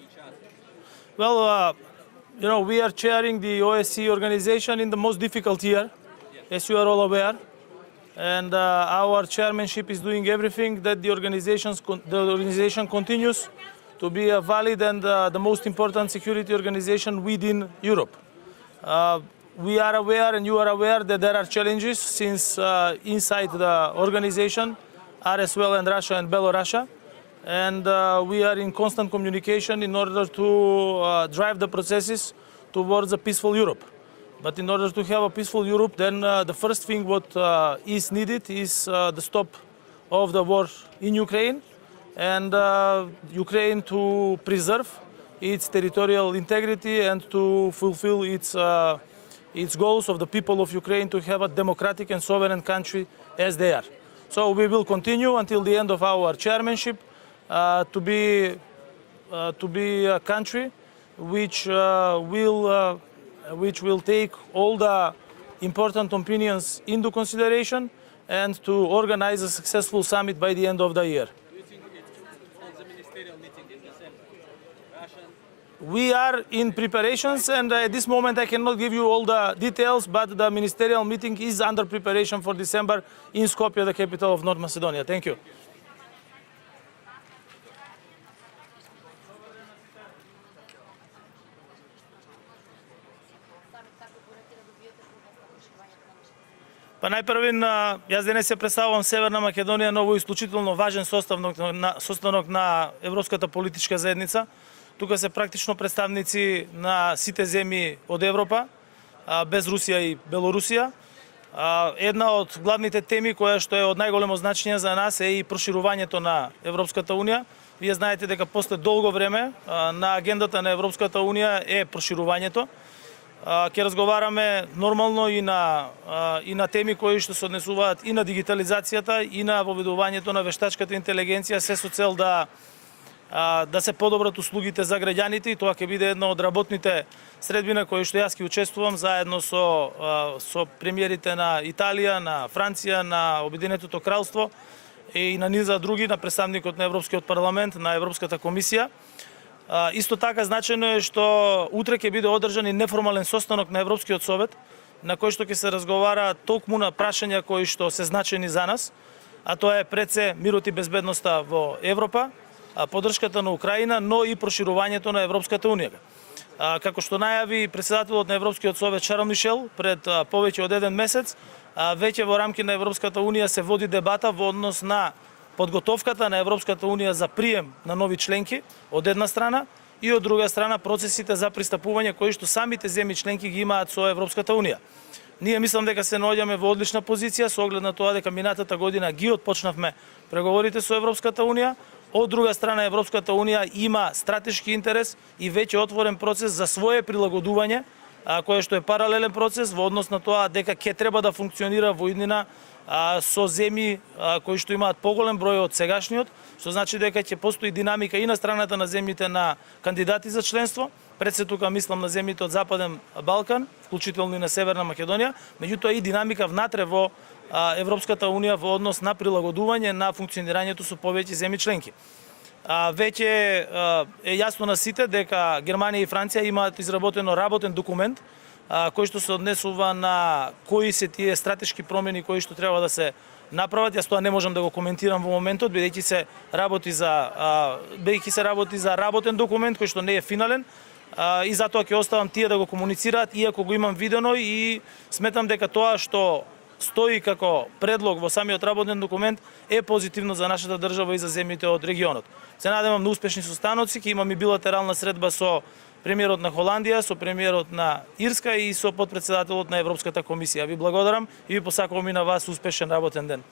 each other. Well, we are chairing the OSCE organization in the most difficult year, as you are all aware. And our chairmanship is doing everything that the organization continues to be a valid and the most important security organization within Europe. We are aware, and you are aware, that there are challenges since inside the organization are as well in Russia and Belarus. And we are in constant communication in order to drive the processes towards a peaceful Europe. But in order to have a peaceful Europe, then the first thing what is needed is the stop of the war in Ukraine, and Ukraine to preserve its territorial integrity and to fulfill its goals of the people of Ukraine to have a democratic and sovereign country as they are. So we will continue until the end of our chairmanship to be a country which will take all the important opinions into consideration and to organize a successful summit by the end of the year. We are in preparations, and at this moment I cannot give you all the details, but the ministerial meeting is under preparation for December in Skopje, the capital of North Macedonia. Thank you. Па најпрвин, јас денес се представувам Северна Македонија, ново исклучително важен состанок на Европската политичка заедница. Тука се практично представници на сите земји од Европа, без Русија и Белорусија. Една од главните теми која што е од најголемо значење за нас е и проширувањето на Европската Унија. Вие знаете дека после долго време на агендата на Европската Унија е проширувањето. Ќе разговараме нормално и на теми кои што се однесуваат и на дигитализацијата и на воведувањето на вештачката интелигенција, се со цел да се подобрат услугите за граѓаните, и тоа ќе биде една од работните средбина кои што јас ќе учествувам заедно со премиерите на Италија, на Франција, на Обединетото кралство и на низа други, на представникот на Европскиот парламент, на Европската комисија. Исто така значајно е што утре ќе биде одржан и неформален состанок на Европскиот совет, на кој што ќе се разговара толкму на прашања кои што се значајни за нас, а тоа е пред се мирот и безбедноста во Европа, поддршката на Украина, но и проширувањето на Европската унија. Како што најави председателот на Европскиот совет Мичел пред повеќе од еден месец, веќе во рамки на Европската унија се води дебата во однос на подготовката на Европската унија за прием на нови членки од една страна и од друга страна процесите за пристапување кои што самите земји членки ги имаат со Европската унија. Ние мислам дека се наоѓаме во одлична позиција со оглед на тоа дека минатата година ги отпочнавме преговорите со Европската унија. Од друга страна Европската унија има стратешки интерес и веќе отворен процес за свое прилагодување, кој што е паралелен процес во однос на тоа дека ќе треба да функционира во иднина со земји кои што имаат поголем број од сегашниот, што значи дека ќе постои динамика и на страната на земјите на кандидати за членство. Пред се тука мислам на земјите од Западен Балкан, вклучително и на Северна Македонија, меѓутоа и динамика внатре во Европската унија во однос на прилагодување на функционирањето со повеќе земји членки. Веќе е јасно на сите дека Германија и Франција имаат изработено работен документ кој што се однесува на кои се тие стратешки промени кои што треба да се направат. Јас тоа не можам да го коментирам во моментот, бидејќи се работи за работен документ кој што не е финален, и затоа ќе оставам тие да го комуницираат, иако го имам видено и сметам дека тоа што стои како предлог во самиот работен документ е позитивно за нашата држава и за земјите од регионот. Се надевам на успешни состаноци, ќе имам и билатерална средба со премиерот на Холандија, со премиерот на Ирска и со подпредседателот на Европската комисија. Ви благодарам и ви посакувам и на вас успешен работен ден.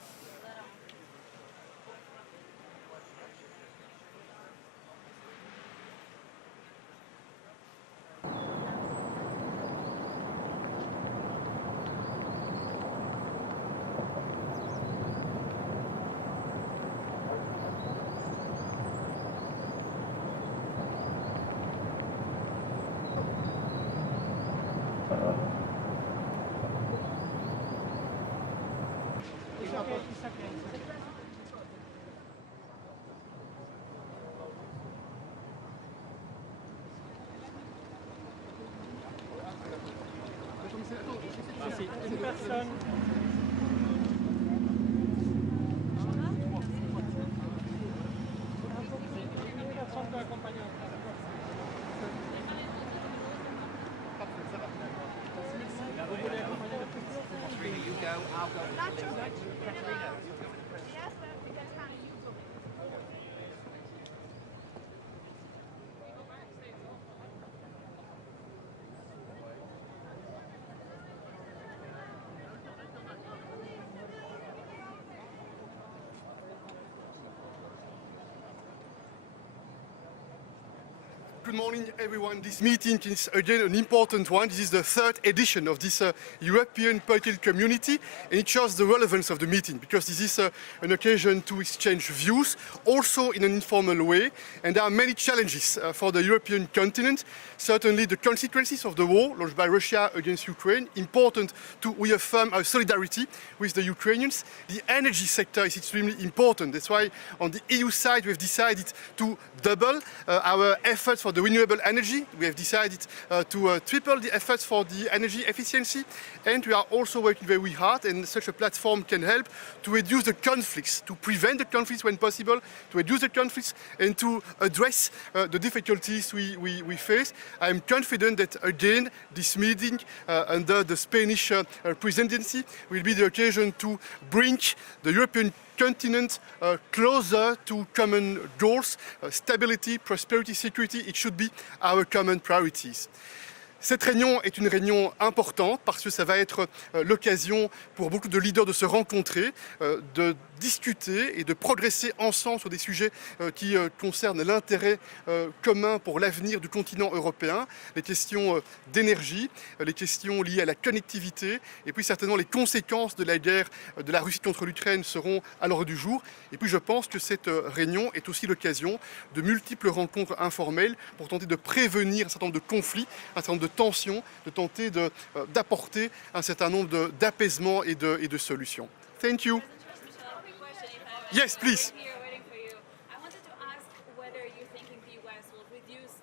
Good morning, everyone. This meeting is again an important one. This is the third edition of this European Political Community, and it shows the relevance of the meeting because this is an occasion to exchange views, also in an informal way. And there are many challenges for the European continent. Certainly the consequences of the war launched by Russia against Ukraine, important to reaffirm our solidarity with the Ukrainians. The energy sector is extremely important. That's why on the EU side we've decided to double our efforts for the renewable energy. We have decided to triple the efforts for the energy efficiency, and we are also working very hard, and such a platform can help to reduce the conflicts, to prevent the conflicts when possible, to reduce the conflicts and to address the difficulties we face. I am confident that again this meeting under the Spanish presidency will be the occasion to bring the European continent closer to common goals, stability, prosperity, security. It should be our common priorities. Cette réunion est une réunion importante parce que ça va être l'occasion pour beaucoup de leaders de se rencontrer, de discuter et de progresser ensemble sur des sujets qui concernent l'intérêt commun pour l'avenir du continent européen, les questions d'énergie, les questions liées à la connectivité et puis certainement les conséquences de la guerre de la Russie contre l'Ukraine seront à l'ordre du jour. Et puis je pense que cette réunion est aussi l'occasion de multiples rencontres informelles pour tenter de prévenir un certain nombre de conflits, un certain nombre de tensions, de tenter d'apporter un certain nombre d'apaisements et de solutions. Thank you. Yes, please. I wanted to ask whether you're thinking the US will reduce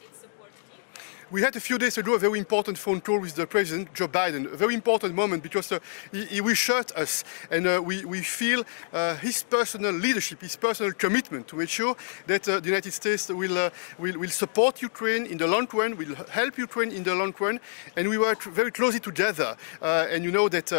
We had a few days ago a very important phone call with the President, Joe Biden, a very important moment because he reassured us, and we feel his personal leadership, his personal commitment to make sure that the United States will support Ukraine in the long run, will help Ukraine in the long run, and we work very closely together. And you know that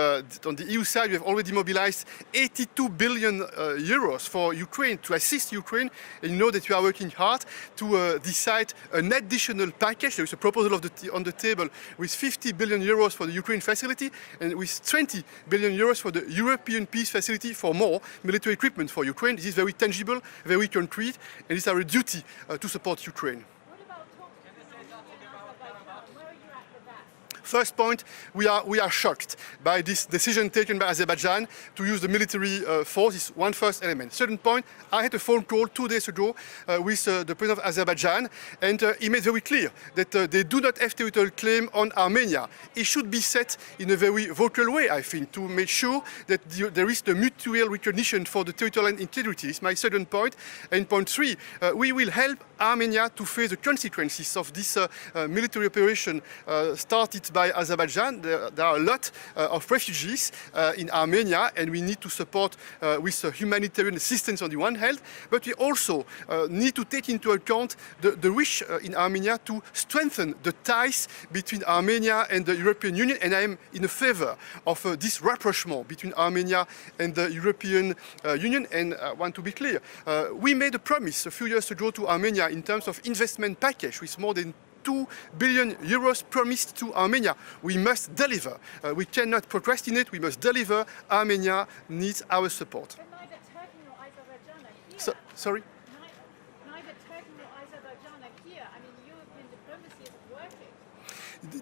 on the EU side we have already mobilized 82 billion euros for Ukraine, to assist Ukraine, and you know that we are working hard to decide an additional package. There is a proposal on the table with 50 billion euros for the Ukraine facility and with 20 billion euros for the European Peace Facility for more military equipment for Ukraine. This is very tangible, very concrete, and it's our duty to support Ukraine. First point, we are shocked by this decision taken by Azerbaijan to use the military force. Is one first element. Second point, I had a phone call 2 days ago with the president of Azerbaijan, and he made very clear that they do not have territorial claim on Armenia. It should be set in a very vocal way, I think, to make sure that there is the mutual recognition for the territorial integrity. It's my second point. And point three, we will help Armenia to face the consequences of this military operation started by Azerbaijan. There are a lot of refugees in Armenia, and we need to support with humanitarian assistance on the one hand, but we also need to take into account the wish in Armenia to strengthen the ties between Armenia and the European Union, and I am in favor of this rapprochement between Armenia and the European Union. And I want to be clear, we made a promise a few years ago to Armenia in terms of investment package with more than 2 billion euros promised to Armenia. We must deliver. We cannot procrastinate. We must deliver. Armenia needs our support. But neither Turkey nor Azerbaijan are here. Sorry? Neither Turkey nor Azerbaijan are here. I mean, European diplomacy isn't working.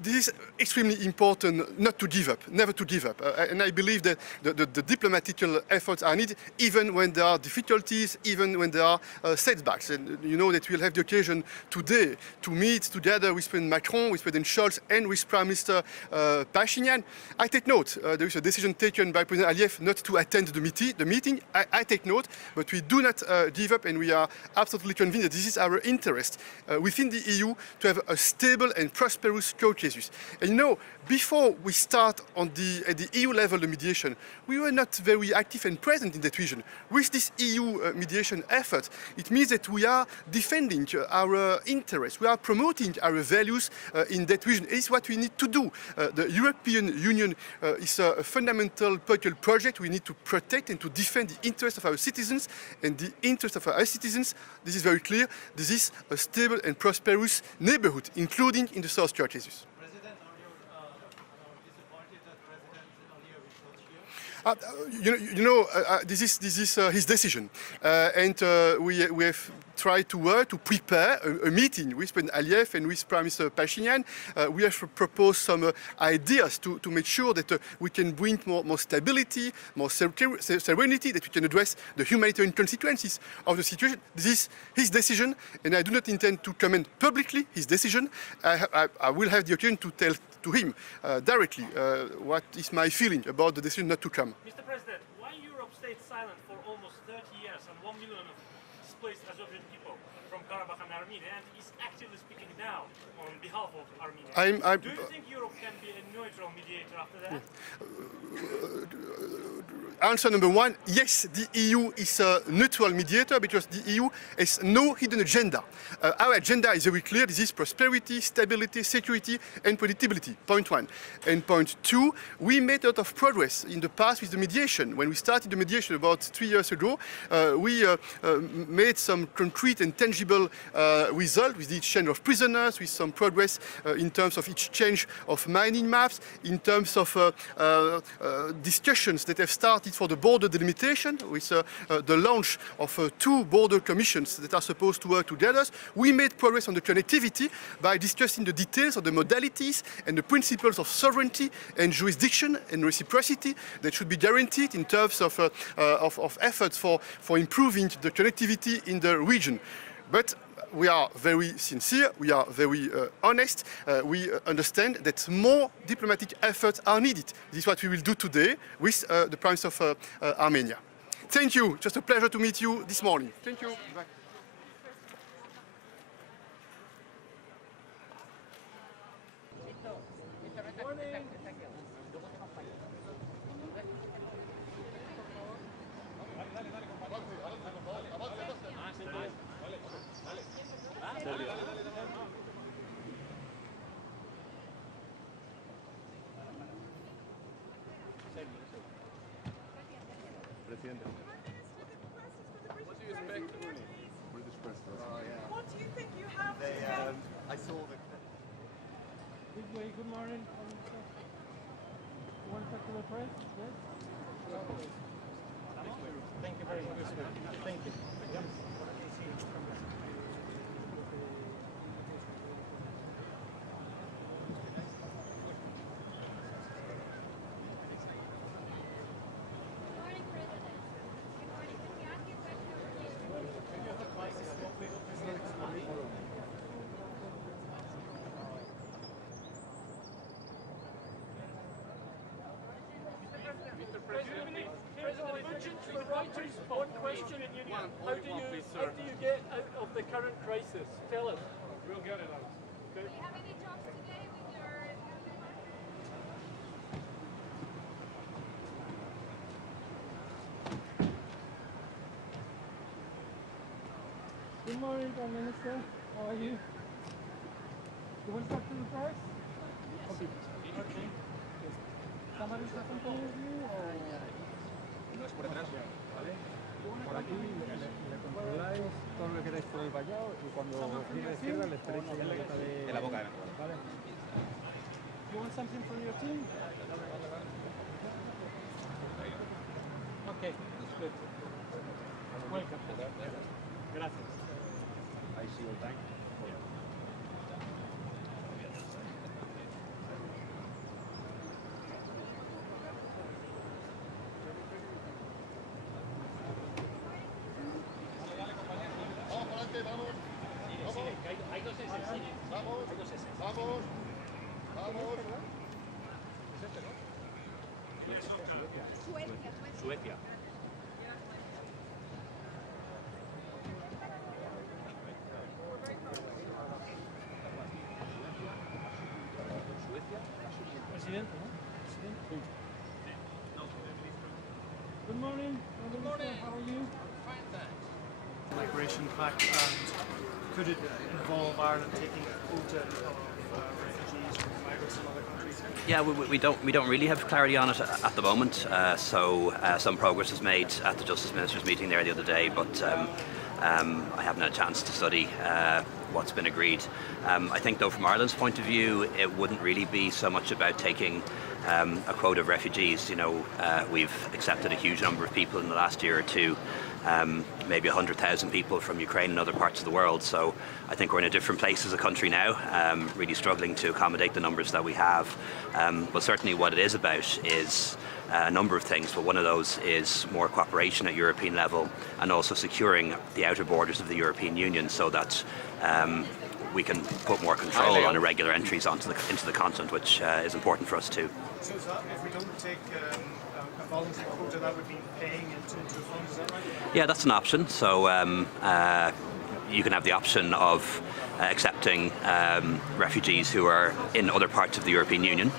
This is extremely important not to give up, never to give up. And I believe that the diplomatical efforts are needed even when there are difficulties, even when there are setbacks. And you know that we'll have the occasion today to meet together with President Macron, with President Scholz, and with Prime Minister Pashinyan. I take note, there is a decision taken by President Aliyev not to attend the meeting. I take note, but we do not give up, and we are absolutely convinced that this is our interest within the EU to have a stable and prosperous Caucasus. And you know, before we start at the EU level the mediation, we were not very active and present in that region. With this EU mediation effort, it means that we are defending our interests, we are promoting our values in that region. It is what we need to do. The European Union is a fundamental political project. We need to protect and to defend the interests of our citizens, and the interests of our citizens, this is very clear, this is a stable and prosperous neighborhood, including in the South Caucasus. This is his decision, and we have tried to work to prepare a meeting with President Aliyev and with Prime Minister Pashinyan. We have proposed some ideas to make sure that we can bring more stability, more serenity, that we can address the humanitarian consequences of the situation. This is his decision, and I do not intend to comment publicly his decision. I will have the occasion to tell to him directly what is my feeling about the decision not to come. Mr. President, why Europe stayed silent for almost 30 years and 1 million of displaced Azerbaijan people from Karabakh and Armenia, and is actively speaking now on behalf of Armenia? Do you think Europe can be a neutral mediator after that? Answer number one, yes, the EU is a neutral mediator because the EU has no hidden agenda. Our agenda is very clear. This is prosperity, stability, security, and predictability, point one. And point two, we made a lot of progress in the past with the mediation. When we started the mediation about 3 years ago, we made some concrete and tangible result with the exchange of prisoners, with some progress in terms of exchange of mining maps, in terms of discussions that have started for the border delimitation, with the launch of 2 border commissions that are supposed to work together. We made progress on the connectivity by discussing the details of the modalities and the principles of sovereignty and jurisdiction and reciprocity that should be guaranteed in terms of efforts for improving the connectivity in the region. But we are very sincere, we are very honest, we understand that more diplomatic efforts are needed. This is what we will do today with the Prime Minister of Armenia. Thank you, just a pleasure to meet you this morning. Thank you. Bye. presidente. What do you expect? What do you think you have to get? I saw the... This way, good morning. You want to talk to the press? Yes? Thank you very much. Thank you. One question. How do you get out of the current crisis? Tell us. We'll get it out. Okay. Do you have any talks today with your Good morning, Prime Minister. How are you? You want to talk to the press? Okay. Okay. Somebody say something with you or... No es por atrás. ¿Vale? Por aquí le controláis todo lo que queráis por el vallado y cuando gire a izquierda le esperéis ahí en la boca de... la boca. Vale. You want something from your team? Okay, that's good. Welcome. Gracias. I see your time. Suecia. Presidente, ¿no? Presidente. Good morning. Good morning. How are you? Fine, thanks. Migration pact, and could it involve Ireland taking a quota of refugees from migrants from other countries? Yeah, we don't really have clarity on it at the moment. Some progress was made at the Justice Ministers meeting there the other day, but I haven't had a chance to study what's been agreed. I think, though, from Ireland's point of view, it wouldn't really be so much about taking a quota of refugees. You know, we've accepted a huge number of people in the last year or two, maybe 100,000 people from Ukraine and other parts of the world. So I think we're in a different place as a country now, really struggling to accommodate the numbers that we have. But certainly what it is about is a number of things, but one of those is more cooperation at European level and also securing the outer borders of the European Union so that we can put more control on irregular entries into the continent, which is important for us too. So is that, if we don't take a voluntary quota, that would be paying into a fund, is that right? Yeah, that's an option. So you can have the option of accepting refugees who are in other parts of the European Union.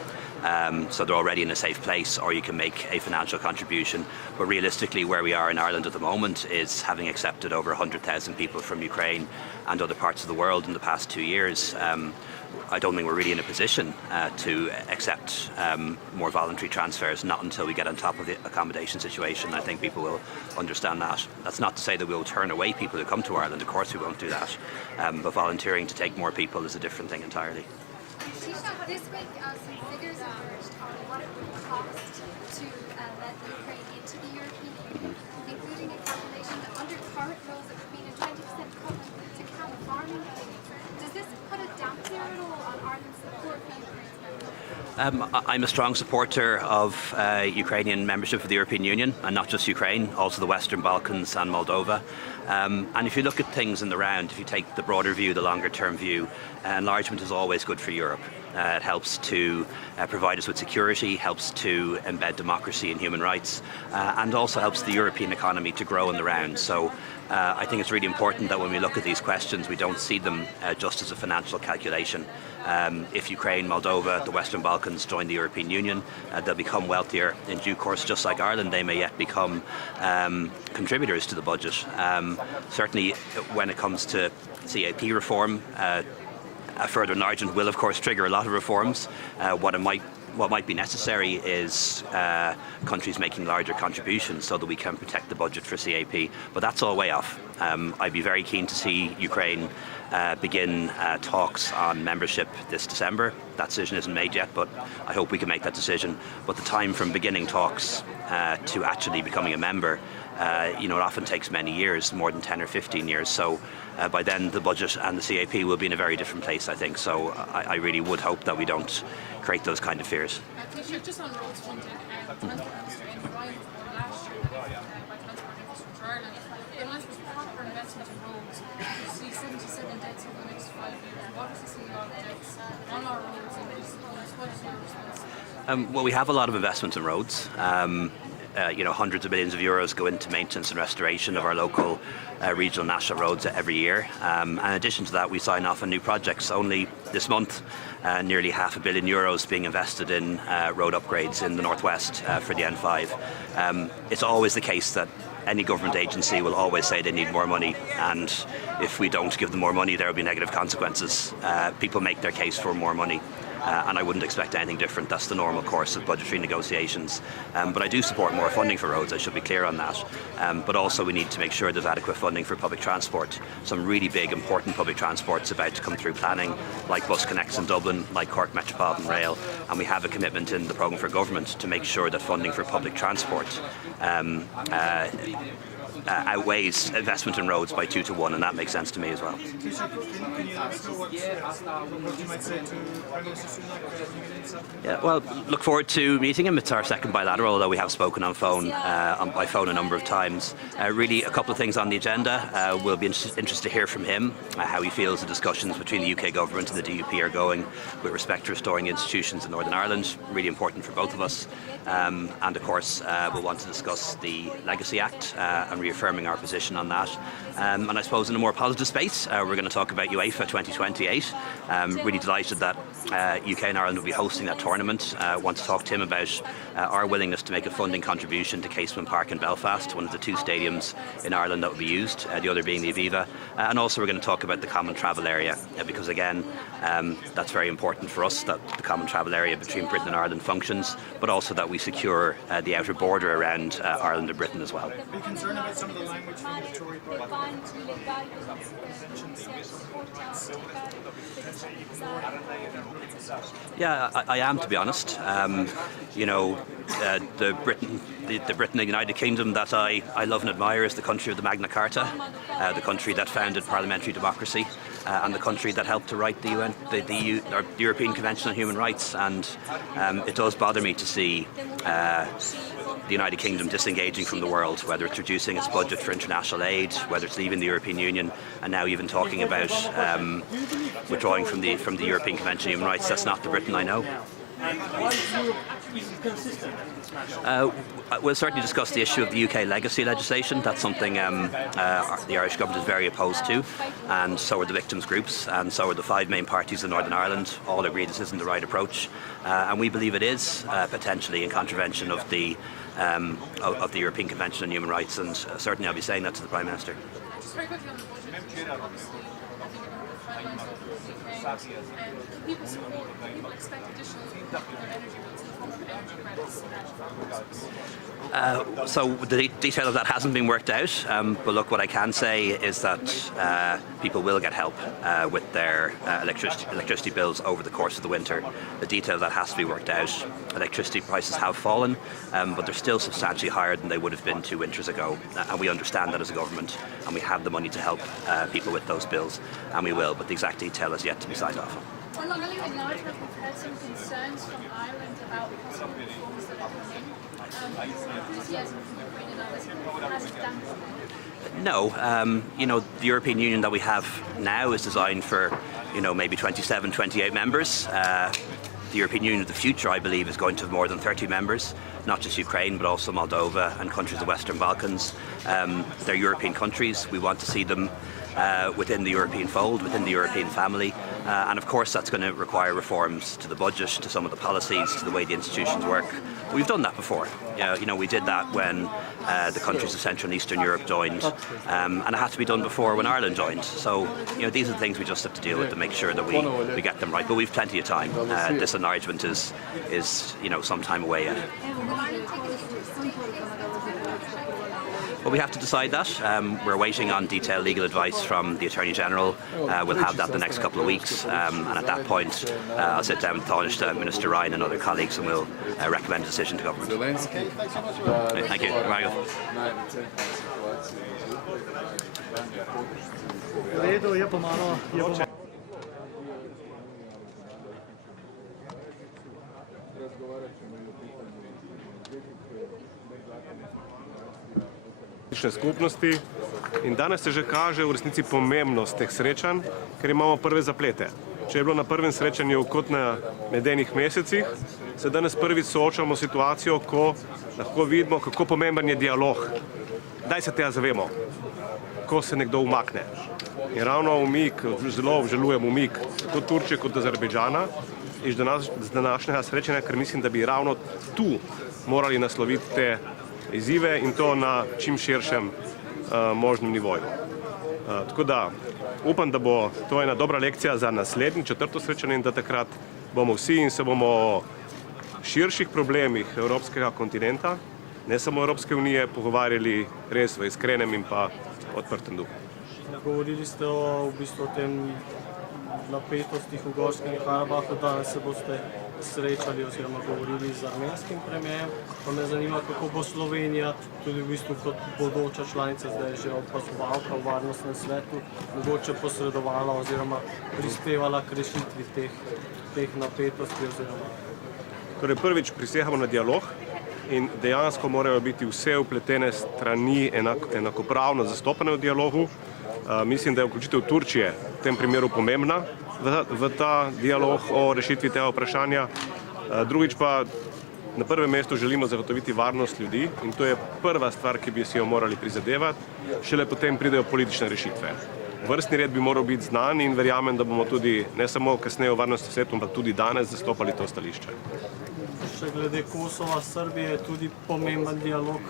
So they're already in a safe place, or you can make a financial contribution. But realistically, where we are in Ireland at the moment is having accepted over 100,000 people from Ukraine and other parts of the world in the past 2 years. I don't think we're really in a position to accept more voluntary transfers, not until we get on top of the accommodation situation. I think people will understand that. That's not to say that we'll turn away people who come to Ireland. Of course we won't do that. But volunteering to take more people is a different thing entirely. This week, some figures emerged on what it would cost to let Ukraine into the European Union, including a calculation that under current laws it would mean a 20% cut to cattle farming. Does this put a damper at all on Ireland's support for Ukraine's membership? I'm a strong supporter of Ukrainian membership of the European Union, and not just Ukraine, also the Western Balkans and Moldova. And if you look at things in the round, if you take the broader view, the longer term view, enlargement is always good for Europe. It helps to provide us with security, helps to embed democracy and human rights, and also helps the European economy to grow in the round. So I think it's really important that when we look at these questions, we don't see them just as a financial calculation. If Ukraine, Moldova, the Western Balkans join the European Union, they'll become wealthier in due course, just like Ireland. They may yet become contributors to the budget. Certainly when it comes to CAP reform, a further enlargement will of course trigger a lot of reforms. What it might what might be necessary is countries making larger contributions so that we can protect the budget for CAP, but that's all way off. I'd be very keen to see Ukraine begin talks on membership this December. That decision isn't made yet, but I hope we can make that decision. But the time from beginning talks to actually becoming a member, it often takes many years, more than 10 or 15 years. So by then the budget and the CAP will be in a very different place, I think. So I really would hope that we don't create those kind of fears. Just on roads funding, Transport Minister in Ryan last year by Transport Infrastructure Ireland, the announcement was proper investment in roads. You see 77 deaths over the next 5 years. What does this mean on deaths on our roads and these roads? What is your response? Well, we have a lot of investment in roads. Hundreds of millions of euros go into maintenance and restoration of our local, regional, national roads every year. In addition to that, we sign off on new projects. Only this month, nearly €500 million being invested in road upgrades in the northwest for the N5. It's always the case that any government agency will always say they need more money, and if we don't give them more money, there will be negative consequences. People make their case for more money. And I wouldn't expect anything different. That's the normal course of budgetary negotiations. But I do support more funding for roads, I should be clear on that. But also we need to make sure there's adequate funding for public transport. Some really big, important public transport's about to come through planning, like Bus Connects in Dublin, like Cork Metropolitan Rail, and we have a commitment in the programme for government to make sure that funding for public transport outweighs investment in roads by 2 to 1, and that makes sense to me as well. Yeah, well, look forward to meeting him. It's our second bilateral, although we have spoken on by phone a number of times. Really, a couple of things on the agenda. We'll be interested to hear from him how he feels the discussions between the UK government and the DUP are going with respect to restoring institutions in Northern Ireland. Really important for both of us. And of course, we'll want to discuss the Legacy Act and reaffirming our position on that. And I suppose in a more positive space, we're going to talk about UEFA 2028. Really delighted that UK and Ireland will be hosting that tournament. Want to talk to him about our willingness to make a funding contribution to Casement Park in Belfast, one of the 2 stadiums in Ireland that will be used, the other being the Aviva. And also we're going to talk about the common travel area, because again, that's very important for us, that the common travel area between Britain and Ireland functions, but also that we secure the outer border around Ireland and Britain as well. Are you concerned about some of the language from the Tory party? Yeah, I am, to be honest. The Britain and the United Kingdom that I love and admire is the country of the Magna Carta, the country that founded parliamentary democracy, and the country that helped to write the European Convention on Human Rights. And it does bother me to see the United Kingdom disengaging from the world, whether it's reducing its budget for international aid, whether it's leaving the European Union, and now even talking about withdrawing from the European Convention on Human Rights. That's not the Britain I know. And why is Europe consistent in this matter? We'll certainly discuss the issue of the UK legacy legislation. That's something the Irish government is very opposed to, and so are the victims' groups, and so are the 5 main parties in Northern Ireland. All agree this isn't the right approach, and we believe it is potentially in contravention of the European Convention on Human Rights, and certainly I'll be saying that to the Prime Minister. Just very quickly on the budget, obviously, I think you're going to finalise the UK. People expect additional support for their energy bills in the form of energy credits. So the detail of that hasn't been worked out, but look, what I can say is that people will get help with their electricity bills over the course of the winter. The detail of that has to be worked out. Electricity prices have fallen, but they're still substantially higher than they would have been 2 winters ago, and we understand that as a government, and we have the money to help people with those bills, and we will, but the exact detail is yet to be signed off on. Well, not only in Ireland, we've heard some concerns from Ireland about possible reforms that are coming. Enthusiasm from Ukraine and others has dampened. No, the European Union that we have now is designed for, maybe 27, 28 members. The European Union of the future, I believe, is going to have more than 30 members, not just Ukraine, but also Moldova and countries of the Western Balkans. They're European countries. We want to see them within the European fold, within the European family. And of course that's going to require reforms to the budget, to some of the policies, to the way the institutions work. We've done that before. You know, we did that when the countries of Central and Eastern Europe joined, and it had to be done before when Ireland joined. So, you know, these are the things we just have to deal with to make sure that we get them right. But we've plenty of time. This enlargement is you know, some time away yet. Well, we have to decide that. We're waiting on detailed legal advice from the Attorney General. We'll have that the next couple of weeks, and at that point I'll sit down with Taoiseach Minister Ryan and other colleagues, and we'll recommend a decision to government. Thank you. Skupnosti in danes se že kaže v resnici pomembnost teh srečanj, ker imamo prve zaplete. Če je bilo na prvem srečanju kot na medenih mesecih, se danes prvič soočamo s situacijo, ko lahko vidimo, kako pomemben je dialog. Kdaj se tega zavemo? Ko se nekdo umakne. In ravno umik, zelo obžalujem umik kot Turčije kot Azerbajdžana iz današnjega srečanja, ker mislim, da bi ravno tu morali nasloviti te izzive in to na čim širšem možnem nivoju. Tako da upam, da bo to ena dobra lekcija za naslednji, četrto srečanje in da takrat bomo vsi in se bomo o širših problemih evropskega kontinenta, ne samo Evropske unije, pogovarjali res v iskrenem in pa odprtem duhu. Govorili ste o tem napetostih v Gorskem Karabahu, danes se boste srečali oziroma govorili z armenskim premijerjem. Pa me zanima, kako bo Slovenija, tudi v bistvu kot bodoča članica, zdaj že opazovalka v varnostnem svetu, mogoče posredovala oziroma prispevala k rešitvi teh napetosti oziroma. Torej prvič prisegamo na dialog in dejansko morajo biti vse vpletene strani enakopravno zastopane v dialogu. Mislim, da je vključitev Turčije v tem primeru pomembna v ta dialog o rešitvi tega vprašanja. Drugič pa na prvem mestu želimo zagotoviti varnost ljudi in to je prva stvar, ki bi si jo morali prizadevati, šele potem pridejo politične rešitve. Vrstni red bi moral biti znan in verjamem, da bomo tudi ne samo kasneje v varnostnem svetu, ampak tudi danes zastopali to stališče. Še glede Kosova, Srbije je tudi pomemben dialog.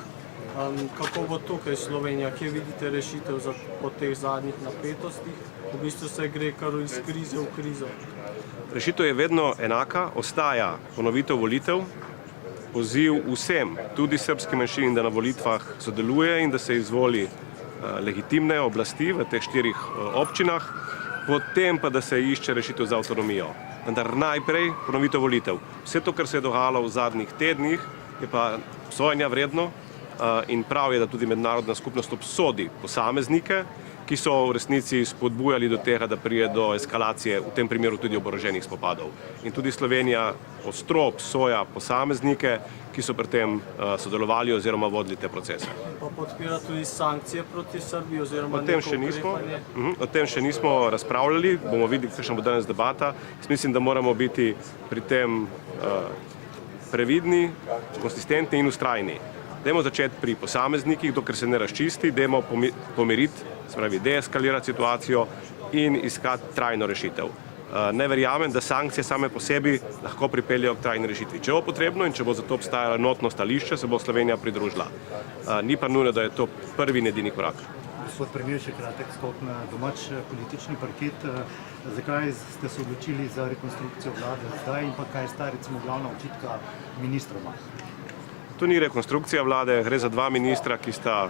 Kako bo tukaj Slovenija, kje vidite rešitev po teh zadnjih napetostih? V bistvu se gre kar iz krize v krizo. Rešitev je vedno enaka, ostaja ponovitev volitev, poziv vsem, tudi srbski manjšini, da na volitvah sodeluje in da se izvoli legitimne oblasti v teh 4 občinah, potem pa da se išče rešitev za avtonomijo. Vendar najprej ponovitev volitev. Vse to, kar se je dogajalo v zadnjih tednih, je pa obsojanja vredno in prav je, da tudi mednarodna skupnost obsodi posameznike, ki so v resnici spodbujali do tega, da pride do eskalacije, v tem primeru tudi oboroženih spopadov. In tudi Slovenija ostro obsoja posameznike, ki so pri tem sodelovali oziroma vodili te procese. Pa podpira tudi sankcije proti Srbiji oziroma neko ukrepanje? O tem še nismo razpravljali, bomo videli, kakšna bo danes debata. Mislim, da moramo biti pri tem previdni, konsistentni in vztrajni. Dajmo začeti pri posameznikih, dokler se ne razčisti, dajmo pomiriti, se pravi deeskalirati situacijo in iskati trajno rešitev. Ne verjamem, da sankcije same po sebi lahko pripeljejo k trajni rešitvi. Če bo potrebno in če bo za to obstajalo enotno stališče, se bo Slovenija pridružila. Ni pa nujno, da je to prvi in edini korak. Gospod premier, še kratek skok na domač politični parket. Zakaj ste se odločili za rekonstrukcijo vlade zdaj in pa kaj sta recimo glavna očitka ministroma? To ni rekonstrukcija vlade, gre za 2 ministra, ki sta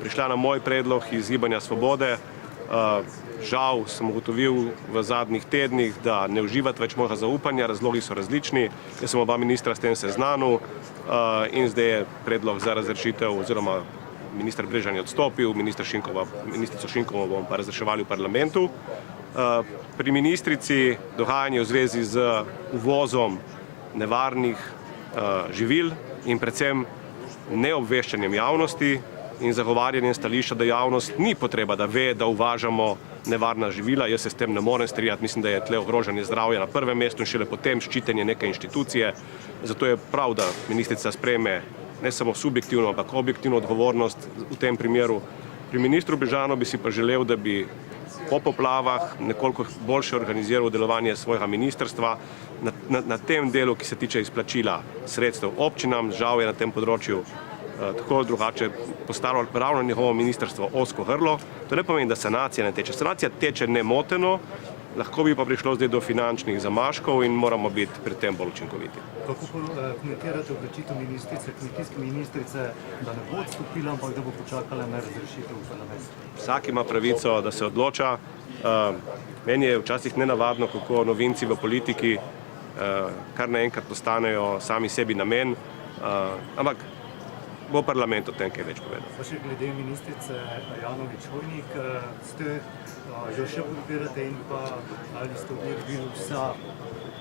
prišla na moj predlog iz Gibanja Svobode. Žal sem ugotovil v zadnjih tednih, da ne uživate več mojega zaupanja, razlogi so različni. Jaz sem 2 ministra s tem seznanil in zdaj je predlog za razrešitev oziroma minister Brežan je odstopil, ministrico Šinkovo bomo pa razreševali v parlamentu. Pri ministrici dogajanje v zvezi z uvozom nevarnih živil in predvsem neobveščanjem javnosti in zagovarjanjem stališča, da javnost ni potreba, da ve, da uvažamo nevarna živila. Jaz se s tem ne morem strinjati, mislim, da je tle ogrožanje zdravja na prvem mestu in šele potem ščitenje neke inštitucije. Zato je prav, da ministrica sprejme ne samo subjektivno, ampak objektivno odgovornost v tem primeru. Pri ministru Brežanu bi si pa želel, da bi po poplavah nekoliko boljše organiziral delovanje svojega ministrstva na tem delu, ki se tiče izplačila sredstev občinam. Žal je na tem področju tako drugače postalo ravno njegovo ministrstvo ozko grlo. To ne pomeni, da sanacija ne teče. Sanacija teče nemoteno, lahko bi pa prišlo zdaj do finančnih zamaškov in moramo biti pri tem bolj učinkoviti. Kako komentirate odločitev ministrice, kmetijske ministrice, da ne bo odstopila, ampak da bo počakala na razrešitev v parlamentu? Vsak ima pravico, da se odloča. Meni je včasih nenavadno, kako novinci v politiki kar naenkrat postanejo sami sebi namen, ampak bo parlament o tem kaj več povedal. Pa še glede ministrice Ajanović-Hojnik, ste jo še podpirate in pa ali ste odbili vsa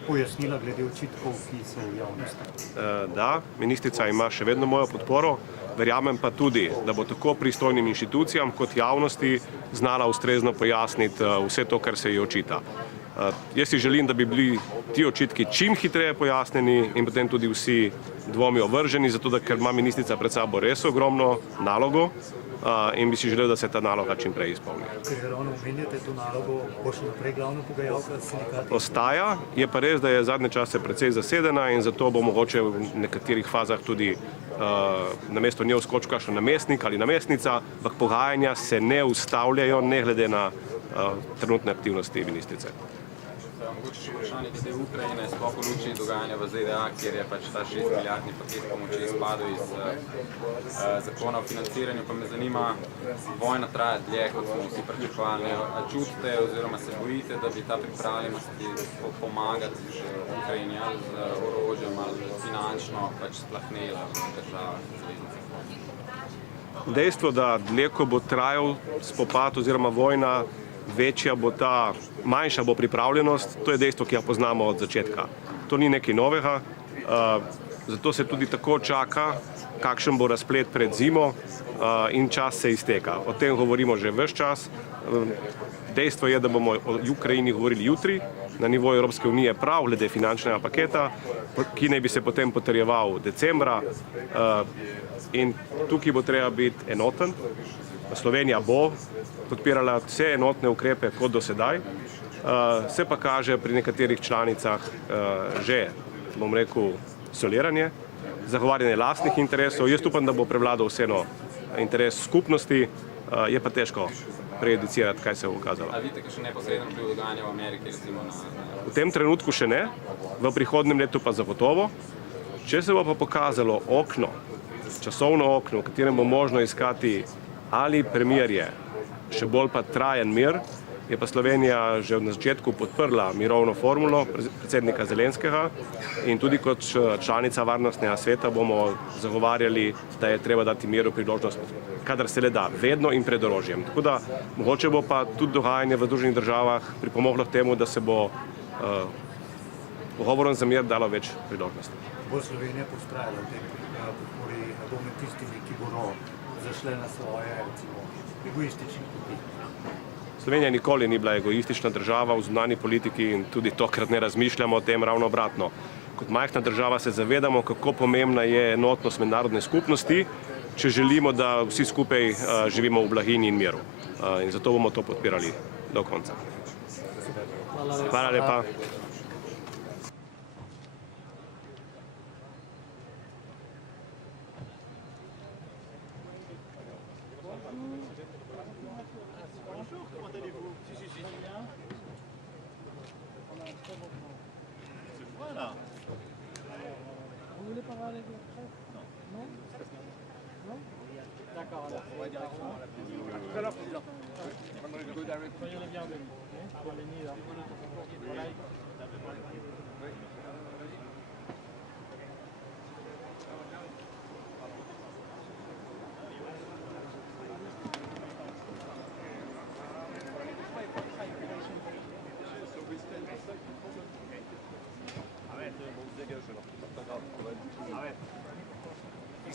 pojasnila glede očitkov, ki so v javnosti? Da, ministrica ima še vedno mojo podporo, verjamem pa tudi, da bo tako pristojnim inštitucijam kot javnosti znala ustrezno pojasniti vse to, kar se ji očita. Jaz si želim, da bi bili ti očitki čim hitreje pojasneni in potem tudi vsi dvomi ovrženi, zato ker ima ministrica pred sabo res ogromno nalogo in bi si želel, da se ta naloga čim prej izpolni. Ker ravno omenjate to nalogo, bo še naprej glavna pogajalka s sindikati? Ostaja, je pa res, da je zadnje čase precej zasedena in zato bo mogoče v nekaterih fazah tudi namesto nje vskočil kakšen namestnik ali namestnica, ampak pogajanja se ne ustavljajo, ne glede na trenutne aktivnosti ministrice. Mogoče še vprašanje glede Ukrajine, sploh v luči dogajanja v ZDA, kjer je pač ta 6 milijardni paket pomoči izpadel iz zakona o financiranju, pa me zanima, vojna traja dlje, kot smo vsi pričakovali. A čutite oziroma se bojite, da bi ta pripravljenost pomagati Ukrajini ali z orožjem ali finančno pač splahnela v državah zaveznicah? Dejstvo, da dlje, ko bo trajal spopad oziroma vojna, manjša bo pripravljenost, to je dejstvo, ki ga poznamo od začetka. To ni nekaj novega, zato se tudi tako čaka, kakšen bo razplet pred zimo in čas se izteka. O tem govorimo že ves čas. Dejstvo je, da bomo o Ukrajini govorili jutri na nivoju Evropske unije prav glede finančnega paketa, ki naj bi se potem potrjeval decembra in tukaj bo treba biti enoten. Slovenija bo podpirala vse enotne ukrepe kot do sedaj, se pa kaže pri nekaterih članicah že, bom rekel, soliranje, zagovarjanje lastnih interesov. Jaz upam, da bo prevladal vseeno interes skupnosti, je pa težko prejudicirati, kaj se bo ukazalo. A vidite, kakšen neposreden vpliv dogajanja v Ameriki, recimo na... V tem trenutku še ne, v prihodnjem letu pa zagotovo. Če se bo pa pokazalo okno, časovno okno, v katerem bo možno iskati ali premirje, še bolj pa trajen mir, je pa Slovenija že na začetku podprla mirovno formulo predsednika Zelenskega in tudi kot članica Varnostnega sveta bomo zagovarjali, da je treba dati miru priložnost, kadar se le da, vedno in pred orožjem. Tako da mogoče bo pa tudi dogajanje v Združenih državah pripomoglo k temu, da se bo pogovorom za mir dalo več priložnosti. Bo Slovenija postrajala v tem podpori med tistimi, ki bodo zašle na svoje, recimo, egoistične poti? Slovenija nikoli ni bila egoistična država v zunanji politiki in tudi tokrat ne razmišljamo o tem, ravno obratno. Kot majhna država se zavedamo, kako pomembna je enotnost mednarodne skupnosti, če želimo, da vsi skupaj živimo v blaginji in miru. In zato bomo to podpirali do konca. Hvala lepa.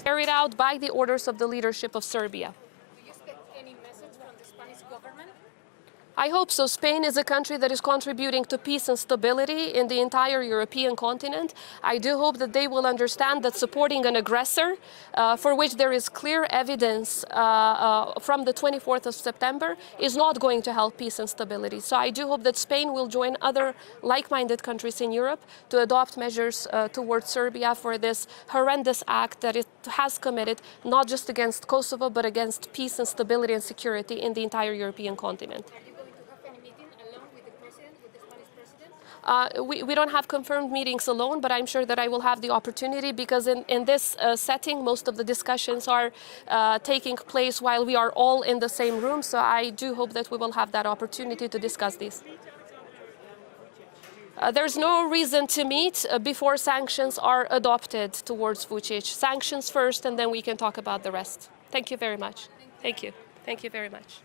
Carried out by the orders of the leadership of Serbia. Do you expect any message from the Spanish government? I hope so. Spain is a country that is contributing to peace and stability in the entire European continent. I do hope that they will understand that supporting an aggressor, for which there is clear evidence from the 24th of September, is not going to help peace and stability. So I do hope that Spain will join other like-minded countries in Europe to adopt measures towards Serbia for this horrendous act that it has committed, not just against Kosovo, but against peace and stability and security in the entire European continent. We don't have confirmed meetings alone, but I'm sure that I will have the opportunity, because in this setting, most of the discussions are taking place while we are all in the same room. So I do hope that we will have that opportunity to discuss these. There's no reason to meet before sanctions are adopted towards Vučić. Sanctions first, and then we can talk about the rest. Thank you very much. Thank you. Thank you very much.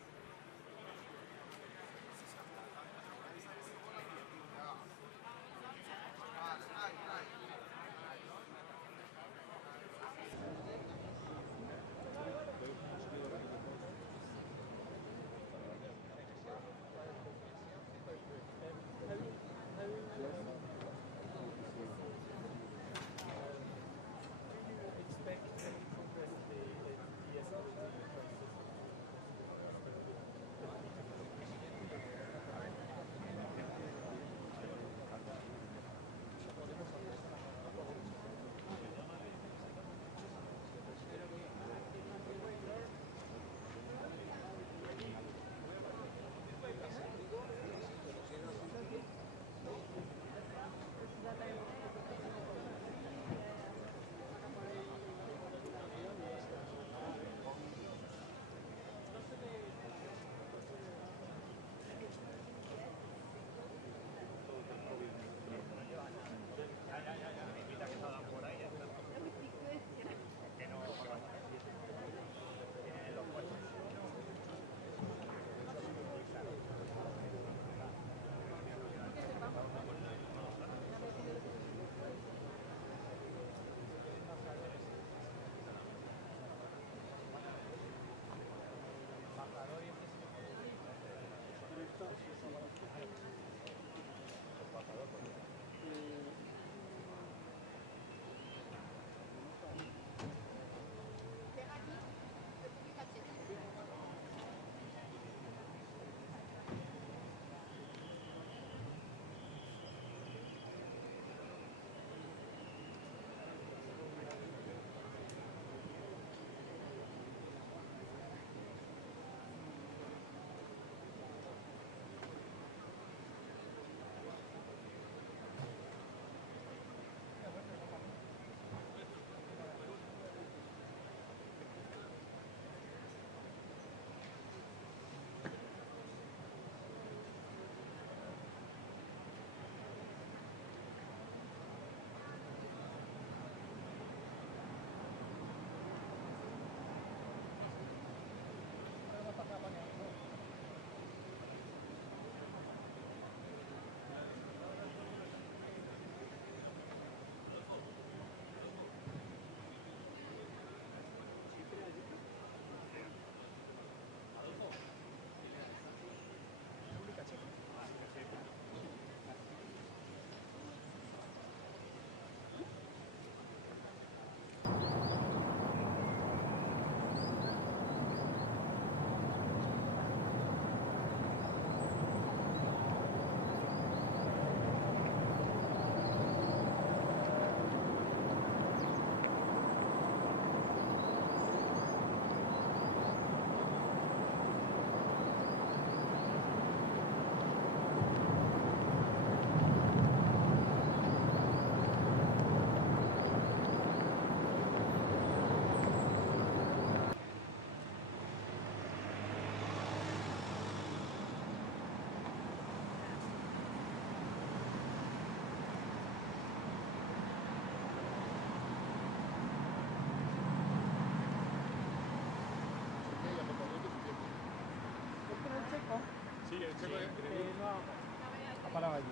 Ha parado allí.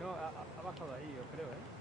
No, ha bajado ahí, yo creo, ¿eh?